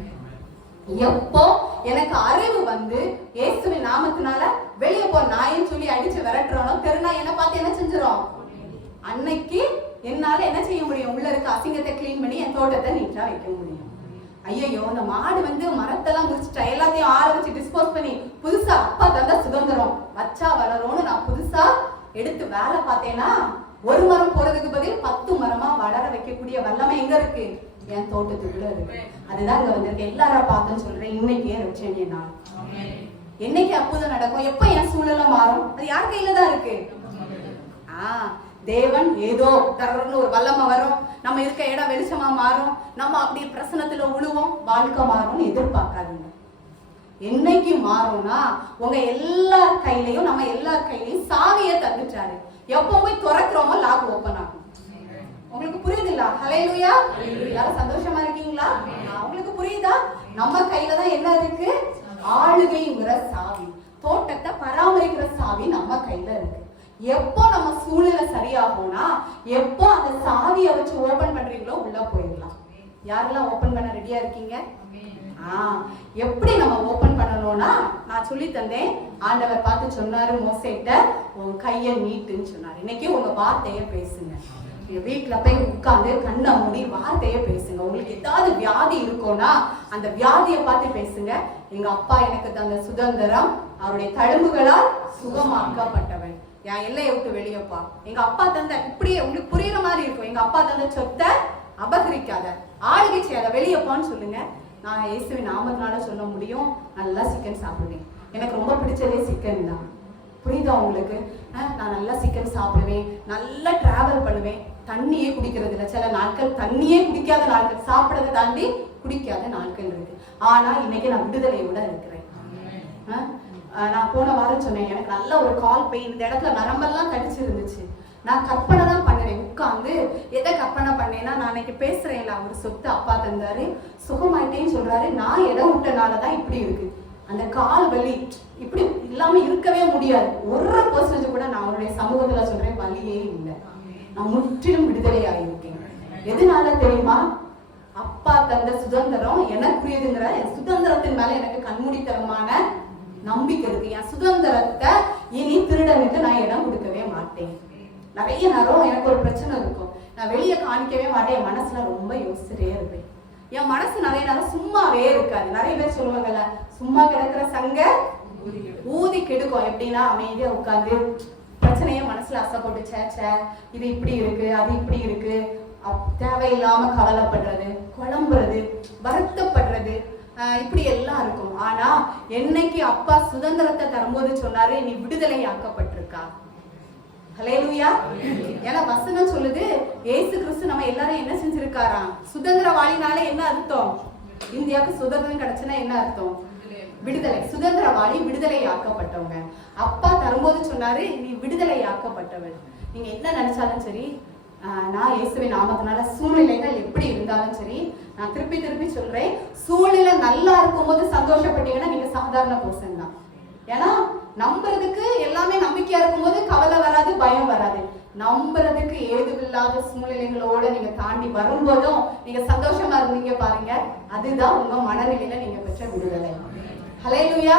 எப்போ எனக்கு அறிவு வந்து இயேசுவின் நாமத்தினால வெளியே போ நாயின்னு சொல்லி அடிச்சு விரட்டுறோனோ, தெருநா என்ன பார்த்து என்ன செஞ்சிடும், அன்னைக்கு என்னால என்ன செய்ய முடியும், உள்ள இருக்க அசிங்கத்தை கிளீன் பண்ணி என் தோட்டத்தை நீட்டா வைக்க முடியும். ஐயோ இந்த மாடு வந்து மரத்தெல்லாம் முடிச்சுட்டா, எல்லாத்தையும் ஆற வச்சு டிஸ்போஸ் பண்ணி புதுசா அப்பா தந்த சுதந்திரம் வச்சா வளரும்னு நான் புதுசா எடுத்து வேலை பார்த்தேன்னா, ஒரு மரம் போறதுக்கு பதில் 10 மரமா வளர வைக்கக்கூடிய வல்லமை எங்க இருக்கு, என் தோட்டத்துக்குள்ள இருக்கு. அதுதான் இங்க வந்திருக்கு. எல்லாரும் பார்த்துன்னு சொல்றேன், இன்னைக்கே ரட்சணிய நாள். என்னைக்கு அற்புதம் நடக்கும், எப்ப என் சூழலை மாறும், அது யார் கையில தான் இருக்கு. தேவன் ஏதோ தரன்னு ஒரு வல்லமை வரும், நம்ம இருக்க இடம் வெளிச்சமா மாறும், நம்ம அப்படி பிரசனத்துல உழுவோம், வாழ்க்கை மாறும்னு எதிர்பார்க்காதீங்க. என்னைக்கு மாறும்னா உங்க எல்லார் கையிலையும், நம்ம எல்லார் கையிலையும் சாவியை தந்துட்டாரு. எப்போ போய் திறக்கிறோமோ லாக் ஓபன் ஆகும். உங்களுக்கு புரியுதுங்களா? ஹல்லேலூயா. எல்லாரும் சந்தோஷமா இருக்கீங்களா? உங்களுக்கு புரியுதா? நம்ம கையில தான் என்ன இருக்கு, ஆளுகைங்கிற சாவி, தோட்டத்தை பராமரிக்கிற சாவி நம்ம கையில இருக்கு. எப்போ நம்ம சூழ்நிலை சரியாகும்னா, எப்போ அந்த சாவியை வச்சு ஓபன் பண்றீங்களோ உள்ள போயிடலாம். யாரெல்லாம் ஓபன் பண்ண ரெடியா இருக்கீங்க? எப்படி நம்ம ஓபன் பண்ணணும்னா, நான் சொல்லி தந்தேன். ஆண்டவர் பார்த்து சொன்னாரு மோசேட்ட, உன் கையை நீட்டுன்னு சொன்னாரு. இன்னைக்கு உங்க வார்த்தைய பேசுங்க. வீட்டுல போய் உட்கார்ந்து கண்ணை மூடி வார்த்தைய பேசுங்க. உங்களுக்கு ஏதாவது வியாதி இருக்கும்னா அந்த வியாதியை பார்த்து பேசுங்க. எங்க அப்பா எனக்கு தந்த சுதந்திரம், அவருடைய தழும்புகளால் சுகமாக்கப்பட்டவன், என் எல்லையை விட்டு வெளியப்பா. எங்க அப்பா தந்த, இப்படியே உங்களுக்கு புரியுற மாதிரி இருக்கும், எங்க அப்பா தந்த சொத்தை அபகரிக்காத, ஆளுகை செய்யாத, வெளியப்பான்னு சொல்லுங்க. நான் இயேசுவின் நாமத்தினால சொல்ல முடியும், நல்லா சிக்கன் சாப்பிடுவேன். எனக்கு ரொம்ப பிடிச்சதே சிக்கன் தான். புரியுதா உங்களுக்கு? நான் நல்லா சிக்கன் சாப்பிடுவேன், நல்லா டிராவல் பண்ணுவேன், தண்ணியே குடிக்கிறது இல்லை. சில நாட்கள் தண்ணியே குடிக்காத நாட்கள், சாப்பிடறதை தாண்டி குடிக்காத நாட்கள் இருக்கு. ஆனா இன்னைக்கு நான் விடுதலையோட இருக்கிறேன். நான் போன வாரம் சொன்னேன், எனக்கு நல்ல ஒரு கால் பெயின், இந்த இடத்துல நரம்பெல்லாம் தடிச்சு இருந்துச்சு. நான் கற்பனை தான் பண்ணுறேன், உட்காந்து எதை கற்பனை பண்ணேன்னா, நான் இன்னைக்கு பேசுறேன்ல, ஒரு சொத்து அப்பா தந்தாரு, சுகமாயிட்டேன்னு சொல்றாரு, நான் இடம் விட்டனாலதான் இப்படி இருக்கு. அந்த கால் வலி இப்படி இல்லாம இருக்கவே முடியாது. 1% கூட நான் அவருடைய சமூகத்துல சொல்றேன் வலியே இல்லை. நான் முற்றிலும் விடுதலை ஆகியிருக்கேன். எதனால தெரியுமா? அப்பா தந்த சுதந்திரம் எனக்குரியதுங்கிற என் சுதந்திரத்தின் மேல எனக்கு கண்மூடித்தனமான நம்பிக்கை இருக்கு. என் சுதந்திரத்தை இனி திருடனுக்கு நான் இடம் கொடுக்கவே மாட்டேன். நிறைய நேரம் எனக்கு ஒரு பிரச்சனை இருக்கும், நான் வெளியே காணிக்கவே மாட்டேன், என் மனசுல ரொம்ப யோசிச்சுட்டே இருப்பேன். என் மனசு நிறைய நேரம் சும்மாவே இருக்காது. நிறைய பேர் சொல்லுவாங்கல்ல, சும்மா கிடக்குற சங்க ஊதி கெடுக்கும். எப்படின்னா அமைதியா உட்காந்து பிரச்சனைய மனசுல அசைப்பட்டு, சேச்ச இது இப்படி இருக்கு, அது இப்படி இருக்கு, தேவையில்லாம கவலைப்படுறது, குழம்புறது, வருத்தப்படுறது, இப்படி எல்லாம் இருக்கும். ஆனா என்னைக்கு அப்பா சுதந்திரத்தை தரும்போது சொன்னாரு, நீ விடுதலை ஆக்கப்பட்டிருக்கா. ஹல்லேலூயா. ஏன்னா வசனம் சொல்லுது, இயேசு கிறிஸ்து நம்ம எல்லாரும் என்ன செஞ்சிருக்காராம், சுதந்திரவாளினால என்ன அர்த்தம், இந்தியாவுக்கு சுதந்திரம் கிடைச்சுன்னா என்ன அர்த்தம், விடுதலை. சுதந்திரவாளி விடுதலை ஆக்கப்பட்டவங்க. அப்பா தரும்போது சொன்னாரு, நீ விடுதலை ஆக்கப்பட்டவன். நீங்க என்ன நினைச்சாலும் சரி, நான் இயேசுவின் நாமத்தினால சூழ்நிலைகள் எப்படி இருந்தாலும் சரி, நான் திருப்பி திருப்பி சொல்றேன், சூழ்நிலை நல்லா இருக்கும் போது சந்தோஷப்பட்டீங்கன்னா நீங்க சாதாரண பர்சன் தான். ஏன்னா நம்புறதுக்கு எல்லாமே நம்பிக்கையா இருக்கும்போது கவலை வராது, பயம் வராது. நம்புறதுக்கு ஏதுவில்லாத சூழ்நிலைகளோட நீங்க தாண்டி வரும்போதும் நீங்க சந்தோஷமா இருந்தீங்க பாருங்க, அதுதான் உங்க மனநிலையில நீங்க பெற்ற விடுதலை. ஹல்லேலூயா.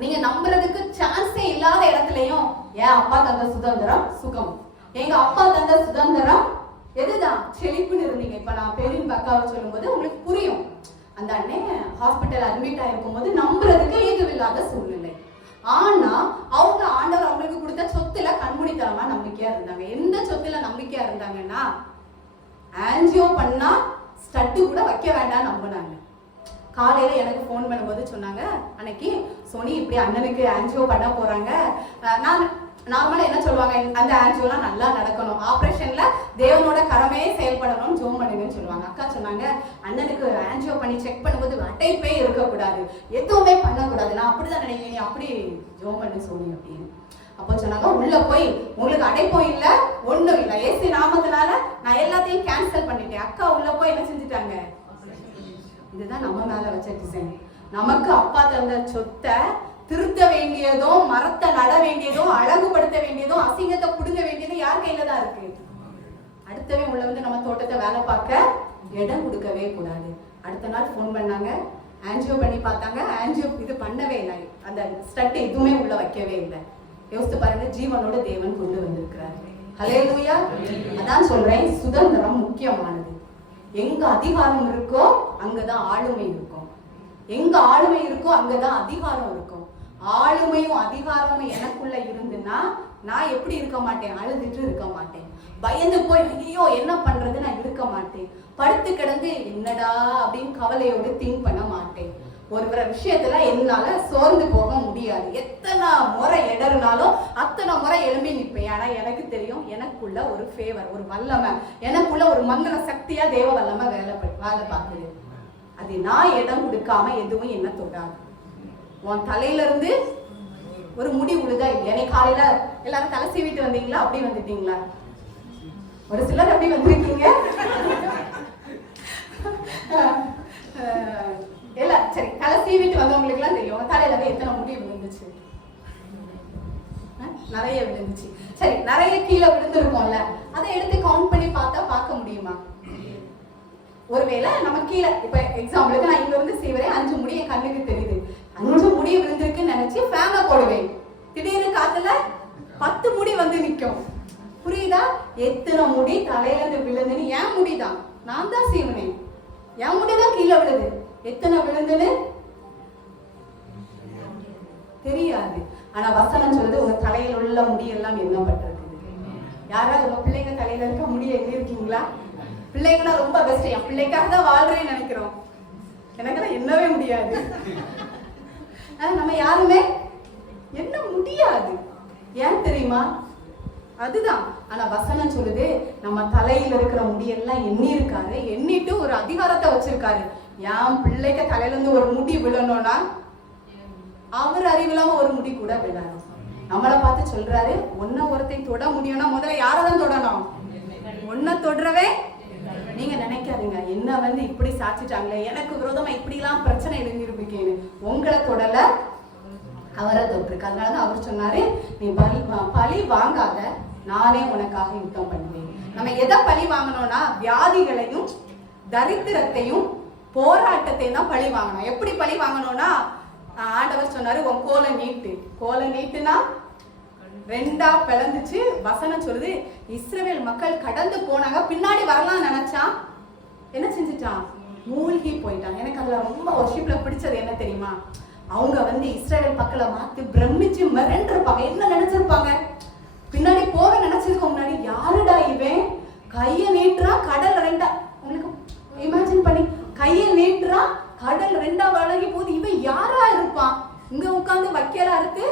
நீங்க நம்புறதுக்கு சான்ஸே இல்லாத இடத்துலயும் என் அப்பா தந்த சுதந்திரம் சுகம், எங்க அப்பா தந்த சுதந்திரம் எதுதான், செழிப்புன்னு இருந்தீங்க. இப்ப நான் பெரிய அக்காவை சொல்லும் போது உங்களுக்கு புரியும். அந்த அண்ணன் ஹாஸ்பிட்டல் அட்மிட் ஆயிருக்கும் போது நம்புறதுக்கு ஏதுவில்லாத சூழ்நிலை. ஆனா அவங்க ஆண்டவர் அவங்களுக்கு கொடுத்த சொத்துல கண்மூடித்தனமா நம்பிக்கையா இருந்தாங்க. எந்த சொத்துல நம்பிக்கையா இருந்தாங்கன்னா, ஆன்ஜியோ பண்ணா ஸ்டட்டு கூட வைக்க வேண்டாம் நம்பினாங்க. காலையில எனக்கு ஃபோன் பண்ணும்போது சொன்னாங்க, அன்னைக்கு சோனி இப்படி அண்ணனுக்கு ஆன்ஜியோ பண்ண போறாங்க. நான் நார்மலா என்ன சொல்லுவாங்க, அந்த ஆன்ஜியோலாம் நல்லா நடக்கணும், ஆப்ரேஷன்ல தேவனோட கரமே செயல்படணும்னு ஜோம் பண்ணுங்கன்னு சொல்லுவாங்க. அக்கா சொன்னாங்க, அண்ணனுக்கு ஆன்ஜியோ பண்ணி செக் பண்ணும்போது அடைப்பே இருக்கக்கூடாது, எதுவுமே பண்ணக்கூடாது. நான் அப்படிதான் நினைக்கிறேன், நீ அப்படி ஜோம் பண்ணு சோனி அப்படின்னு. அப்போ சொன்னாங்க, உள்ள போய் உங்களுக்கு அடைப்பும் இல்லை ஒண்ணும் இல்லை, ஏசி நாமத்தினால நான் எல்லாத்தையும் கேன்சல் பண்ணிட்டேன். அக்கா உள்ள போய் என்ன செஞ்சுட்டாங்க? இதுதான் நம்ம மேல வச்ச டிசைன். நமக்கு அப்பா தந்த சொத்தை திருத்த வேண்டியதும், மரத்தை நட வேண்டியதும், அழகுபடுத்த வேண்டியதும், அசிங்கத்தை புடுங்க வேண்டியதும் யார் கையில தான் இருக்கு? அடுத்தவே உள்ள வந்து நம்ம தோட்டத்தை வேலை பார்க்க இடம் கொடுக்கவே கூடாது. அடுத்த நாள் ஃபோன் பண்ணாங்க, ஆன்ஜியோ பண்ணி பார்த்தாங்க, ஆன்ஜியோ இது பண்ணவே இல்லை, அந்த ஸ்டட் எதுவுமே உள்ள வைக்கவே இல்லை. யோசித்து பாருங்க, ஜீவனோட தேவன் கொண்டு வந்திருக்கிறார். ஹல்லேலூயா. அதான் சொல்றேன், சுதந்திரம் முக்கியமானது. எங்க அதிகாரம் இருக்கோ அங்கதான் ஆளுமை இருக்கும், எங்க ஆளுமை இருக்கோ அங்கதான் அதிகாரம் இருக்கும். ஆளுமையும் அதிகாரமும் எனக்குள்ள இருந்துன்னா நான் எப்படி இருக்க மாட்டேன்? அழுதுட்டு இருக்க மாட்டேன், பயந்து போய் ஐயோ என்ன பண்றது நான் இருக்க மாட்டேன், படுத்து கிடந்து என்னடா அப்படின்னு கவலையோடு திங்க் பண்ண மாட்டேன். ஒரு விஷயத்துல என்னால சோர்ந்து போக முடியாது, எத்தனை முறை இடறினாலும் அத்தனை முறை எழும்பி நிற்பேன். ஆனா எனக்கு தெரியும், எனக்குள்ள ஒரு ஃபேவர், ஒரு வல்லமை, எனக்குள்ள ஒரு மந்திர சக்தியா தேவ வல்லமை வேலை பார்க்குது. அது நான் இடம் கொடுக்காம எதுவும் என்ன தொடாது. உன் தலையில இருந்து ஒரு முடி உழுதா இல்லையா? காலையில எல்லாரும் தலை சீவிட்டு வந்தீங்களா? அப்படி வந்துட்டீங்களா? ஒரு சிலர் அப்படி வந்திருக்கீங்க. இல்ல சரி, தலை சீவிட்டு வந்தவங்களுக்கு எல்லாம் தெரியும் தலையில எத்தனை முடி விழுந்துச்சு. நிறைய விழுந்துச்சு. சரி, நிறைய கீழே விழுந்திருக்கோம்ல, அதை எடுத்து கவுண்ட் பண்ணி பார்த்தா பார்க்க முடியுமா? ஒருவேளை நம்ம கீழே, இப்ப எக்ஸாம்பிளுக்கு நான் இங்க இருந்து சீவரேன், 5 முடி என் கண்ணுக்கு தெரியுது, 5 முடி விழுந்திருக்குன்னு நினைச்சு ஃபேனை போடுவேன். திடீர்னு காத்துல 10 முடி வந்து நிற்கும். புரியுதா? எத்தனை முடி தலையில இருந்து விழுந்துன்னு என் முடிதான், நான் தான் சீவனேன், என் முடிதான் கீழே விழுது. எத்தனை விழுந்துன்னு தெரியாது. ஆனா வசனம் சொல்லுது, உங்க தலையில் உள்ள முடியெல்லாம் எண்ணப்பட்டிருக்குது. யாராவது உங்க பிள்ளைங்க தலையில இருக்க முடிய எங்க இருக்கீங்களா? பிள்ளைங்கன்னா ரொம்ப பெஸ்ட், என் பிள்ளைக்காக தான் வாழ்றேன்னு நினைக்கிறோம், எனக்கெல்லாம் எண்ணவே முடியாது. நம்ம யாருமே என்ன முடியாது. ஏன் தெரியுமா? அதுதான். ஆனா வசனம் சொல்லுது, நம்ம தலையில இருக்கிற முடியெல்லாம் எண்ணி இருக்காரு, எண்ணிட்டு ஒரு அதிகாரத்தை வச்சிருக்காரு. என் பிள்ளைக்கு தலையில இருந்து ஒரு முடி விழணும்னா அவர் அறிவில்லாம ஒரு முடி கூட விழாது. நம்மளை பார்த்து சொல்றாரு, ஒன்ன ஒருத்தையும் தொட முடியும்னா முதல்ல யாரதான் தொடணும்? ஒன்ன தொடரவே நீங்க நினைக்காதீங்க, என்ன வந்து இப்படி சாச்சிட்டாங்களே, எனக்கு விரோதமா இப்படி எல்லாம் பிரச்சனை எழுந்திருப்பீங்கன்னு. உங்களை தொடல, அவரை தொட்டிருக்கு. அதனாலதான் அவர் சொன்னாரு, நீ பழி வாங்காத, நானே உனக்காக யுத்தம் பண்ணுவேன். நம்ம எதை பழி வாங்கணும்னா, வியாதிகளையும் தரித்திரத்தையும் போராட்டத்தையும் தான் பழி வாங்கணும். எப்படி பழி வாங்கணும்னா, ஆண்டவர் சொன்னாரு, உன் கோலை நீட்டு. கோலை நீட்டுனா 2ஆ பிளந்துச்சு. வசனம் சொல்லுது, இஸ்ரவேல் மக்கள் கடந்து போனாங்க, பின்னாடி வரலாம் நினைச்சான், என்ன செஞ்சுட்டான்? மூழ்கி போயிட்டான். எனக்கு அதுல ரொம்ப வர்ஷிப்ல பிடிச்சது என்ன தெரியுமா? அவங்க வந்து இஸ்ரவேல் மக்களை மாத்தி பிரமிச்சு மிரண்டிருப்பாங்க. என்ன நினைச்சிருப்பாங்க? பின்னாடி போக நினைச்சதுக்கு முன்னாடி, யாருடா இவன் கைய நீட்டுறா, கடல் 2ஆ, உங்களுக்கு இமேஜின் பண்ணி, கைய நீட்டுறா, கடல் 2ஆ வழங்கி போகுது, இவன் யாரா இருப்பான்? இங்க உட்கார்ந்து வைக்கலா இருக்கு,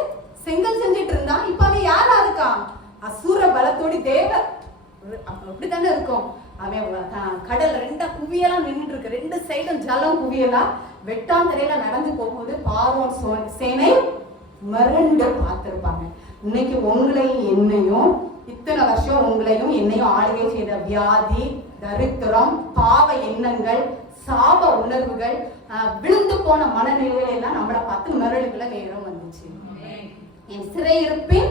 செங்கல் செஞ்சுட்டு இருந்தான், இப்ப அவன் யாரா இருக்கான்? அசூர பலத்தோடி தேவர். அப்படித்தானே இருக்கும். அவன் கடல் 2ஆ குவியலா நின்றுட்டு இருக்கு, 2 சைடும் ஜலம் குவியலா, வெட்டாந்தரையில நடந்து போகும்போது பார்வோன் சேனை மிரண்டு பார்த்திருப்பாங்க. இன்னைக்கு உங்களையும் என்னையும், இத்தனை வருஷம் உங்களையும் என்னையும் ஆளுகை செய்த வியாதி, தரித்திரம், பாவ எண்ணங்கள், சாப உணர்வுகள், விழுந்து போன மனநிலையில எல்லாம் நம்மளை பார்த்து மிரளுக்குள்ள நேரம் வந்துச்சு. என் சிறையிருப்பின்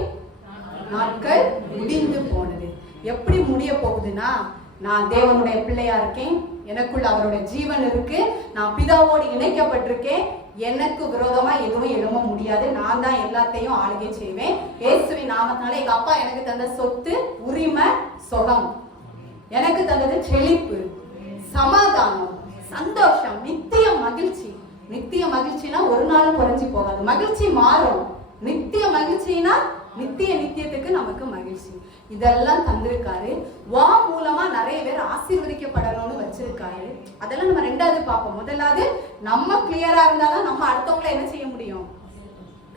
நாட்கள் முடிந்து போனது. எப்படி முடிய போகுதுன்னா, நான் தேவனுடைய பிள்ளையா இருக்கேன், எனக்குள்ள அவருடைய ஜீவன் இருக்கு, நான் பிதாவோடு இணைக்கப்பட்டிருக்கேன், எனக்கு விரோதமா எதுவும் எழும்ப முடியாது, நான் தான் எல்லாத்தையும் ஆளுகை செய்வேன். இயேசுவின் நாமத்தினால எங்க அப்பா எனக்கு தந்த சொத்து, உரிமை, சுகம், எனக்கு தந்தது செழிப்பு, சமாதானம், சந்தோஷம், நித்திய மகிழ்ச்சி. நித்திய மகிழ்ச்சினா ஒரு நாள் குறைஞ்சி போகாது, மகிழ்ச்சி மாறும். நித்திய மகிழ்ச்சினா நித்தியத்துக்கு நமக்கு மகிழ்ச்சி. இதெல்லாம் தந்திருக்காரு. வா மூலமா நிறைய பேர் ஆசீர்வதிக்கப்படணும்னு வச்சிருக்காரு. அதெல்லாம் நம்ம ரெண்டாவது பார்ப்போம். முதலாவது நம்ம கிளியரா இருந்தாதான் நம்ம அடுத்தவங்களை என்ன செய்ய முடியும்,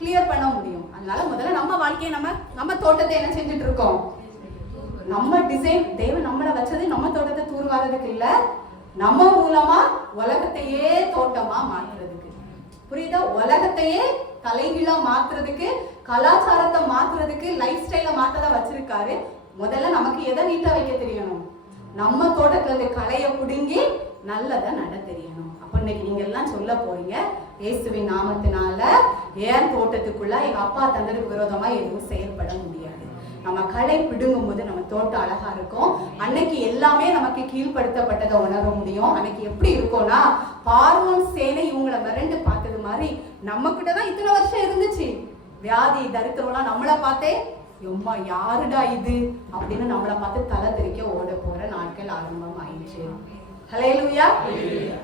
கிளியர் பண்ண முடியும். அதனால முதல்ல நம்ம வாழ்க்கையை நம்ம தோட்டத்தை என்ன செஞ்சுட்டு இருக்கோம், நம்ம டிசைன். தேவன் நம்மளை வச்சது நம்ம தோட்டத்தை தூர்வாரதுக்கு இல்ல, நம்ம மூலமா உலகத்தையே தோட்டமா மாத்துறதுக்கு. புரியுதா? உலகத்தையே தலைகீழா மாத்துறதுக்கு, கலாச்சாரத்தை மாத்துறதுக்கு, லைஃப் ஸ்டைல மாத்ததான் வச்சிருக்காரு. முதல்ல நமக்கு எதை நீட்டா வைக்க தெரியணும், நம்ம தோட்டத்துல இருந்து களைய புடுங்கி நல்லதை நட தெரியணும். அப்ப இன்னைக்கு நீங்க எல்லாம் சொல்ல போறீங்க, இயேசுவின் நாமத்தினால என் தோட்டத்துக்குள்ள எங்க அப்பா தந்ததுக்கு விரோதமா எதுவும் செயல்பட முடியாது. நம்ம களை பிடுங்கும் போது நம்ம தோட்டம் அழகா இருக்கும். அன்னைக்கு எல்லாமே நமக்கு கீழ்படுத்தப்பட்டதை உணர முடியும். அன்னைக்கு எப்படி இருக்கும்னா, பார்வோன் சேனை இவங்களை மிரண்டு பார்த்தது மாதிரி நம்ம கிட்டதான் இத்தனை வருஷம் இருந்துச்சு. வியாதி தரித்திரம்லாம் நம்மளை பார்த்தே எம்மா யாருடா இது அப்படின்னு நம்மளை பார்த்து தலை தெறிக்க ஓட போற நாட்கள் ஆரம்பம் ஆயிடுச்சு. ஹல்லேலூயா.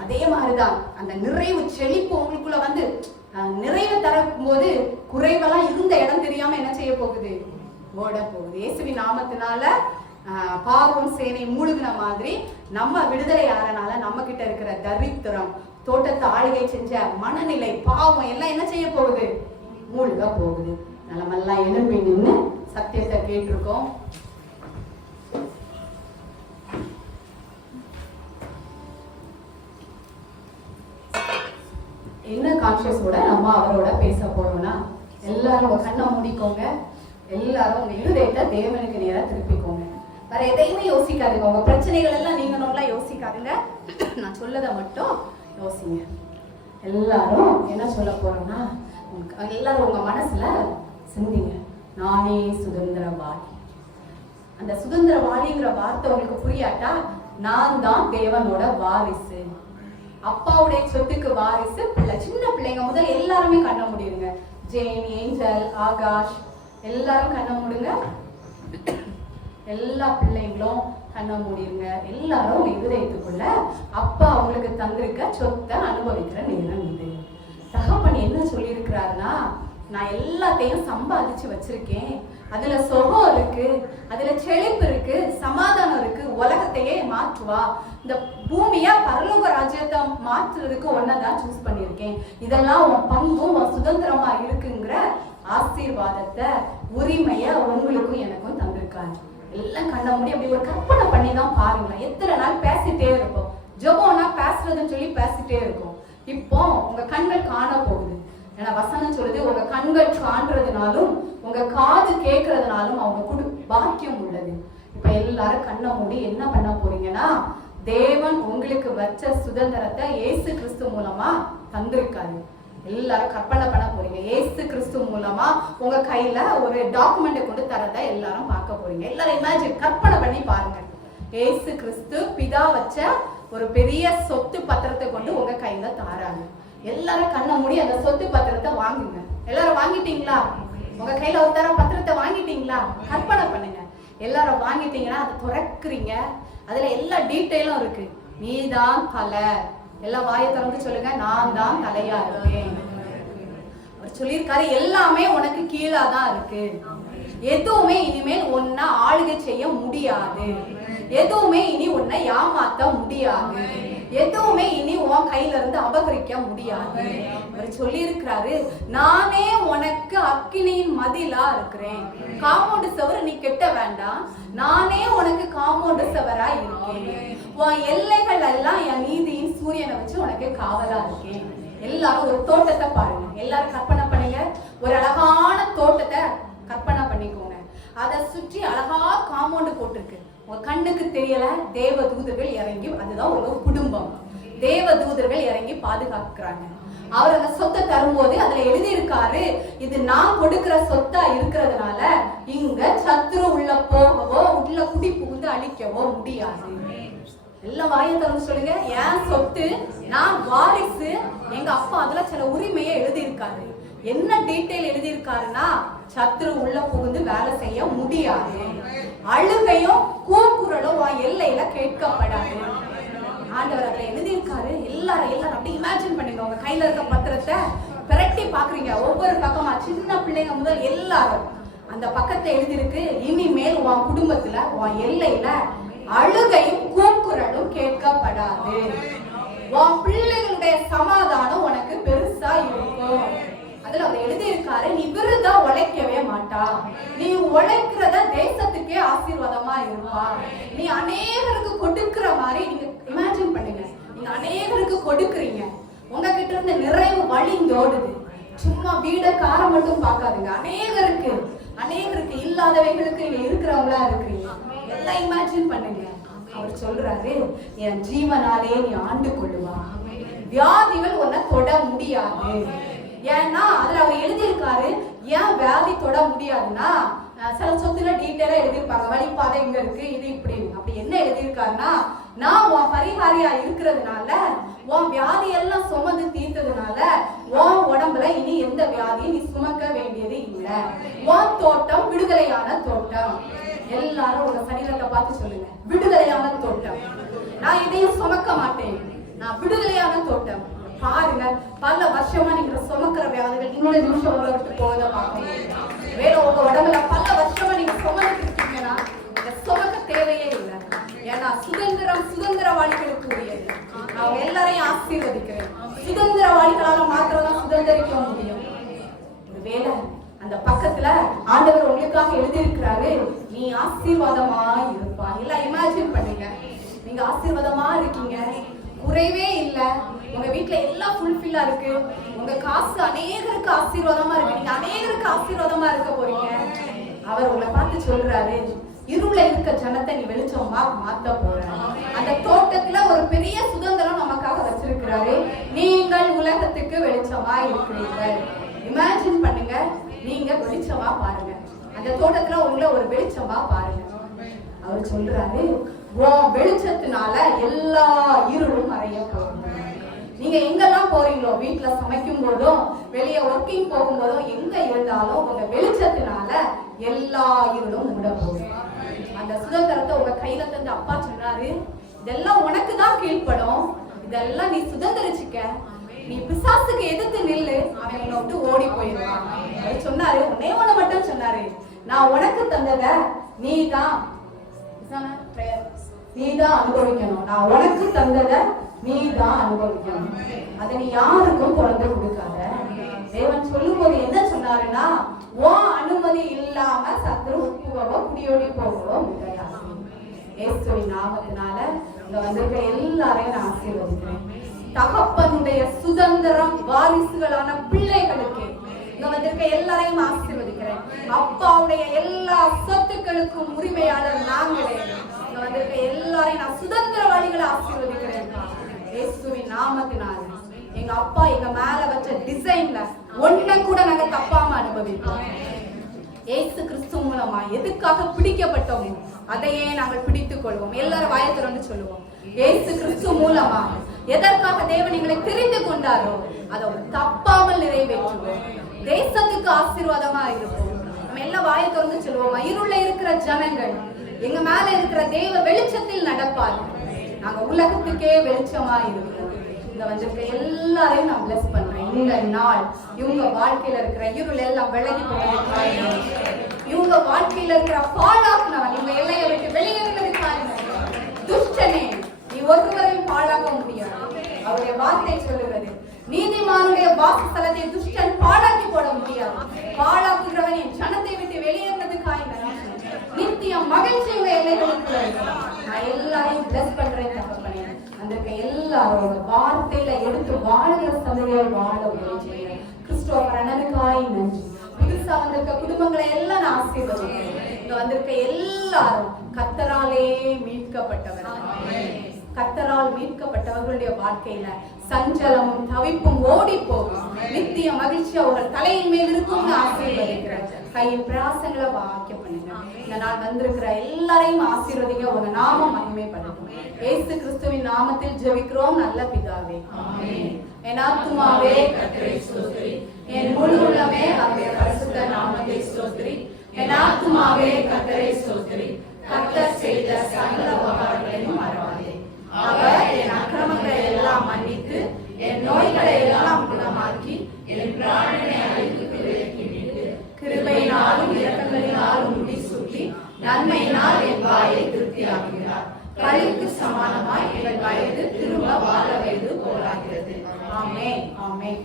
அதே மாதிரிதான் அந்த நிறைவு செழிப்பு உங்களுக்குள்ள வந்து நிறைவு தரும் போது குறைவெல்லாம் இருந்த இடம் தெரியாம என்ன செய்ய போகுது, ஓட போகுது. இயேசுவின் நாமத்தினால பார்வோன் சேனை மூழ்கின மாதிரி நம்ம விடுதலை ஆறனால நம்ம கிட்ட இருக்கிற தரித்திரம், தோட்டத்தை ஆளுகை செஞ்ச மனநிலை, பாவம் எல்லாம் என்ன செய்ய போகுது, மூழ்க போகுது. நம்மெல்லாம் எழுப்பி நின்று சத்தியத்தை கேட்டிருக்கோம். என்ன கான்சியஸோட நம்ம அவரோட பேச போறோம்னா, எல்லாரும் உங்க கண்ணை மூடிக்கோங்க. எல்லாரும் உங்க இருதயத்தை தேவனுக்கு நேரா திருப்பிக்கோங்க. வேற எதையுமே யோசிக்காதுங்க. உங்க பிரச்சனைகள் எல்லாம் நீங்க நல்லா யோசிக்காதுங்க. நான் சொல்லதை மட்டும் யோசிங்க. எல்லாரும் என்ன சொல்ல போறோம்னா, எல்லாரும் உங்க மனசுல சிந்திங்க, நானே சுதந்திரவாளி. அந்த சுதந்திரவாளிங்கிற வார்த்தை உங்களுக்கு புரியாட்டா, நான் தான் தேவனோட வாரிசு, அப்பாவுடைய சொத்துக்கு வாரிசு. பிள்ளை, சின்ன பிள்ளைங்க முதல் எல்லாருமே கண்ண முடியுங்க. ஜெயின், ஏஞ்சல், ஆகாஷ் எல்லாரும் கண்ண மூடுங்க. எல்லா பிள்ளைங்களும் கண்ண மூடிருங்க. எல்லாரும் இருதயத்துக்குள்ள அப்பா அவங்களுக்கு தந்திருக்க சொத்தை அனுபவிக்கிற நேரம் இது. தகப்பன் என்ன சொல்லி இருக்கிறாருன்னா, நான் எல்லாத்தையும் சம்பாதிச்சு வச்சிருக்கேன், அதுல சுகம் இருக்கு, அதுல செழிப்பு இருக்கு, சமாதானம் இருக்கு, உலகத்தையே மாற்றுவா, இந்த பூமியா பரலோக ராஜ்யத்தை மாற்றுறதுக்கு ஒன்னதான் சூஸ் பண்ணியிருக்கேன், இதெல்லாம் உன் பங்கும் உன் சுதந்திரமா இருக்குங்கிற ஆசீர்வாதத்தை, உரிமைய உங்களுக்கும் எனக்கும் தந்திருக்காரு. எல்லாம் கண்ட முடியும். அப்படி ஒரு கற்பனை பண்ணி தான் பாருங்களேன். எத்தனை நாள் பேசிட்டே இருப்போம், ஜெபம்னா பேசுறதுன்னு சொல்லி பேசிட்டே இருக்கும். இப்போ உங்க கண்கள் காண போகுது. ஏன்னா வசனம் சொல்லுது, உங்க கண்கள் காண்றதுனாலும் உங்க காது கேட்கறதுனாலும் அவங்க பாக்கியம் உள்ளது. இப்ப எல்லாரும் கண்ணை மூடி என்ன பண்ண போறீங்கன்னா, தேவன் உங்களுக்கு வச்ச சுதந்திரத்தை இயேசு கிறிஸ்து மூலமா தந்திருக்காரு. எல்லாரும் கற்பனை பண்ண போறீங்க. இயேசு கிறிஸ்து மூலமா உங்க கையில ஒரு டாக்குமெண்ட் கொண்டு தரதை எல்லாரும் பார்க்க போறீங்க. எல்லாரும் இமேஜின், கற்பனை பண்ணி பாருங்க. இயேசு கிறிஸ்து பிதா வச்ச ஒரு பெரிய சொத்து பத்திரத்தை கொண்டு உங்க கையில தாராங்க. எல்லாரும் கண்ணை மூடி அந்த சொத்து பத்திரத்தை வாங்குங்க. எல்லாரும் வாங்கிட்டீங்களா? உங்க கையில ஒரு தர பத்திரத்தை வாங்கிட்டீங்களா? கற்பனை பண்ணுங்க. எல்லாரும் வாங்கிட்டீங்கன்னா அதை துறக்குறீங்க. அதுல எல்லா டீட்டெயிலும் இருக்கு. நீதான் தலை. எல்லாம் வாயை திறந்து சொல்லுங்க, நான் தான் தலையா இருக்கேன். அவர் சொல்லியிருக்காரு, எல்லாமே உனக்கு கீழாதான் இருக்கு, எதுவுமே இனிமேல் உன்னை ஆளுகை செய்ய முடியாது, எதுவுமே இனி உன்னை ஏமாத்த முடியாது, எதுவுமே இனி உன் கையில இருந்து அபகரிக்க முடியாது. அவர் சொல்லி இருக்கிறாரு, நானே உனக்கு அக்கினியின் மதிலா இருக்கிறேன். காம்பவுண்டு சவறு நீ கெட்ட வேண்டாம், நானே உனக்கு காம்பவுண்டு சவரா இருக்கேன். உன் எல்லைகள் எல்லாம் என் நீதியின் சூரியனை வச்சு உனக்கு காவலா இருக்கேன். எல்லாரும் ஒரு தோட்டத்தை பாருங்க. எல்லாரும் கற்பனை பண்ணுங்க. ஒரு அழகான தோட்டத்தை கற்பனை பண்ணிக்கோங்க. அதை சுற்றி அழகா காம்பவுண்டு போட்டிருக்கு. உங்க கண்ணுக்கு தெரியல, தேவ தூதர்கள் இறங்கி, அதுதான் ஒரு குடும்பம், தேவ தூதர்கள் இறங்கி பாதுகாக்கிறாங்க. அவர் அந்த சொத்தை தரும்போது அதுல எழுதி இருக்காரு, இது நான் கொடுக்கிற சொத்தா இருக்கிறதுனால இங்க சத்துரு உள்ள போகவோ உள்ள குடி புகுந்து அழிக்கவோ முடியாது. எல்லாம் வாயை திறந்து சொல்லுங்க, என் சொத்து, நான் வாரிசு, எங்க அப்பா அதுல சில உரிமையை எழுதி இருக்காரு. என்ன டீட்டெயில் எழுதி இருக்காருன்னா, சத்துரு உள்ள புகுந்து வேலை செய்ய முடியாது, அழுகையும் கூக்குரலும் எல்லையில கேட்கப்படாது. ஆண்டவர் அதுல எழுதியிருக்காரு. எல்லாரும் அப்படி இமேஜின் பண்ணுங்க. உங்க கையில இருக்க பத்திரத்தை பிரட்டி பாக்குறீங்க. ஒவ்வொரு பக்கமா சின்ன பிள்ளைங்க முதல் எல்லாரும் அந்த பக்கத்தை எழுதியிருக்கு. இனிமேல் உன் குடும்பத்துல உன் எல்லையில அழுகையும் கூக்குரலும் கேட்கப்படாது. உன் பிள்ளைகளுடைய சமாதானம் உனக்கு பெருசா இருக்கும். அதுல அவர் எழுதியிருக்காரு, நீ விருதா உழைக்கவே மாட்டா. நீ உழைக்கிறத தேசத்துக்கே ஆசீர்வாதமா இருப்பா. நீ அநேகருக்கு கொடுக்கிற மாதிரி நீங்க இமேஜின் பண்ணுங்க. நீங்க அநேகருக்கு கொடுக்குறீங்க. உங்ககிட்ட இருந்து நிறைவு வழிந்தோடுது. சும்மா வீட கார மட்டும் பார்க்காதுங்க. அநேகருக்கு இல்லாதவைகளுக்கு நீங்க இருக்கிறவங்களா இருக்கிறீங்க. எல்லாம் இமேஜின் பண்ணுங்க. அவர் சொல்றாரு, என் ஜீவனாலே நீ ஆண்டு கொள்ளுவா. வியாதிகள் உன்னை தொட முடியாது. ஏன்னா அதுல அவர் எழுதியிருக்காரு, ஏன் வியாதி தொட முடியாதுன்னா சில சொத்துல டீட்டெயிலா எழுதியிருப்பாங்க. வழிபாதை இங்க இருக்கு, இது இப்படி. அப்படி என்ன எழுதியிருக்காருன்னா, நான் உன் பரிகாரியா இருக்கிறதுனால, உன் வியாதி எல்லாம் சுமந்து தீர்த்ததுனால உன் உடம்புல இனி எந்த வியாதியும் நீ சுமக்க வேண்டியது இல்லை. உன் தோட்டம் விடுதலையான தோட்டம். எல்லாரும் உங்க சரீரத்தை பார்த்து சொல்லுங்க, விடுதலையான தோட்டம். நான் இதையும் சுமக்க மாட்டேன், நான் விடுதலையான தோட்டம். பாருங்க, பல வருஷமா நீங்க சுமக்கிற வியாதிகள் இன்னொரு நிமிஷம் உங்களை விட்டு போவதை பார்க்கணும். வேற உங்க உடம்புல பல வருஷமா நீங்க சுமந்துட்டு இருக்கீங்கன்னா இந்த சுமக்க தேவையே இல்லை. ஏன்னா சுதந்திரவாளிகளுக்கு உரியது. நான் எல்லாரையும் ஆசீர்வதிக்கிறேன். சுதந்திரவாளிகளால மாத்திரம்தான் சுதந்திரிக்க முடியும். ஒருவேளை அந்த பக்கத்துல ஆண்டவர் உங்களுக்காக எழுதியிருக்கிறாரு, நீ ஆசீர்வாதமா இருப்பா. எல்லாம் இமேஜின் பண்ணுங்க. நீங்க ஆசீர்வாதமா இருக்கீங்க, குறைவே இல்லை. உங்க வீட்டுல எல்லாம் ஃபுல்ஃபில்லா இருக்கு. உங்க காசு அநேகருக்கு ஆசீர்வாதமா இருக்கு. நீங்க அநேகருக்கு ஆசீர்வாதமா இருக்க போறீங்க. அவர் உங்களை பார்த்து சொல்றாரு, இருள இருக்க ஜனத்தை நீ வெளிச்சமா மாத்த போற. அந்த தோட்டத்துல ஒரு பெரிய சுதந்திரம் நமக்காக வச்சிருக்கிறாரு. நீங்கள் உலகத்துக்கு வெளிச்சமா இருக்கிறீர்கள். இமேஜின் பண்ணுங்க, நீங்க வெளிச்சமா பாருங்க. அந்த தோட்டத்துல உங்களை ஒரு வெளிச்சமா பாருங்க. அவர் சொல்றாரு, வெளிச்சத்தினால எல்லா இருளும் மறைய போகும். நீங்க எங்கெல்லாம் போறீங்களோ, வீட்டுல சமைக்கும் போதும் வெளியே ஒர்க்கிங் போகும்போதும் எங்க இருந்தாலும் உங்க வெளிச்சத்தினால எல்லா இருளும் மூட போகும். அந்த சுதந்திரத்தை உங்க கையில தந்து அப்பா சொன்னாரு, இதெல்லாம் உனக்கு தான் கீழ்ப்படும். இதெல்லாம் நீ சுதந்திரிச்சுக்க. நீ பிசாசுக்கு எதிர்த்து நில்லு, அவன் உன்னை விட்டு ஓடி போயிடுவான். அவர் சொன்னாரு, உன்னே ஒண்ணு மட்டும் சொன்னாரு, நான் உனக்கு தந்தத நீதான் அனுபவிக்கணும். நான் உனக்கு தந்தத நீதான் அனுபவிக்கணும். அதை நீ யாருக்கும் தொடர்ந்து கொடுக்காத. தேவன் சொல்லும் போது என்ன சொன்னாருன்னா, உன் அனுமதி இல்லாம சத்துரு உப்புவோ குடியோடி போகவோ முடியாது. இயேசுவின் நாமத்தினால இங்க வந்திருக்க எல்லாரையும் நான் ஆசீர்வதிக்கிறேன். தகப்பனுடைய சுதந்திரம் வாரிசுகளான பிள்ளைகளுக்கு இங்க வந்திருக்க எல்லாரையும் ஆசீர்வதிக்கிறேன். அப்பாவுடைய எல்லா சொத்துக்களுக்கும் உரிமையாளர் நாங்களே. இங்க வந்திருக்க எல்லாரையும் நான் சுதந்திரவாளிகளை ஆசீர்வதிக்கிறேன். இயேசுவின் நாமத்தினால எங்க அப்பா எங்க மேல வச்ச டிசைன்ல ஒன்ன கூட நாங்க தப்பாம அனுபவிப்போம். இயேசு கிறிஸ்து மூலமா எதுக்காக பிடிக்கப்பட்டோமோ அதையே நாங்கள் பிடித்துக் கொள்வோம். எல்லாரும் வாயை திறந்து சொல்லுவோம், இயேசு கிறிஸ்து மூலமா எதற்காக தேவன் எங்களை தெரிந்து கொண்டாரோ அதை தப்பாமல் நிறைவேற்றுவோம். தேசத்துக்கு ஆசீர்வாதமா இருப்போம். நம்ம எல்லாம் வாயை திறந்து சொல்லுவோம், இருள இருக்கிற ஜனங்கள் எங்க மேல இருக்கிற தேவ வெளிச்சத்தில் நடப்பார்கள். நாங்க உலகத்துக்கே வெளிச்சமா இருக்கிறோம். இங்க வந்திருக்க எல்லாரையும் நான் பிளஸ் பண்றேன். இந்த நாள் இவங்க வாழ்க்கையில இருக்கிற இருள் எல்லாம் விலகி போவதற்காக, இவங்க வாழ்க்கையில இருக்கிற பாழாக்குனவன் இவங்க எல்லையை விட்டு வெளியேறுவதற்காக, துஷ்டனே நீ ஒருவரையும் பாழாக்க முடியாது. அவருடைய வார்த்தை சொல்லுகிறது, நீதிமானுடைய வாசஸ்தலத்தை துஷ்டன் பாழாக்கி போட முடியாது. பாழாக்குகிறவன் என் ஜனத்தை விட்டு வெளியேறினதுக்காக நித்தியம் மகிழ்ச்சி உங்க எல்லைகளுக்கு நான் எல்லாரையும் பிளஸ் பண்றேன். தகப்பனே, அந்த எல்லாரோட வார்த்தையில எடுத்து வாழுகிற சமூக வாழ உதவி கிறிஸ்துவ அண்ணனுக்காய் நன்றி. புதுசா வந்திருக்க குடும்பங்களை எல்லாம் நான் ஆசீர்வதிக்கிறேன். இங்க வந்திருக்க எல்லாரும் கர்த்தராலே மீட்கப்பட்டவர்கள். கர்த்தரால் மீட்கப்பட்டவர்களுடைய வாழ்க்கையில சஞ்சலமும் தவிப்பும் ஓடி போகும். நித்திய மகிழ்ச்சி அவர்கள் தலையின் மேல் இருக்கும்னு ஆசீர்வதிக்கிறேன். கையின் பிரயாசங்களை வாக்கிய பண்ணுங்க. இந்த நாள் வந்திருக்கிற எல்லாரையும் ஆசீர்வதிங்க. உங்க நாமம் மகிமைப்படட்டும். இயேசு கிறிஸ்துவின் நாமத்தில் ஜெபிக்கிறோம் நல்ல பிதாவே, ஆமென். என் ஆத்துமாவே கர்த்தரை ஸ்தோத்திரி, என் முழு உள்ளமே அவருடைய பரிசுத்த நாமத்தை ஸ்தோத்திரி. என் ஆத்துமாவே கர்த்தரை ஸ்தோத்திரி, கர்த்தர் செய்த சகல உபகாரங்களையும் மறவாதே. அவர் என் சமானமாய் இவள் வயது திரும்ப வாழ வயது போலாகிறது. ஆமென். ஆமென்.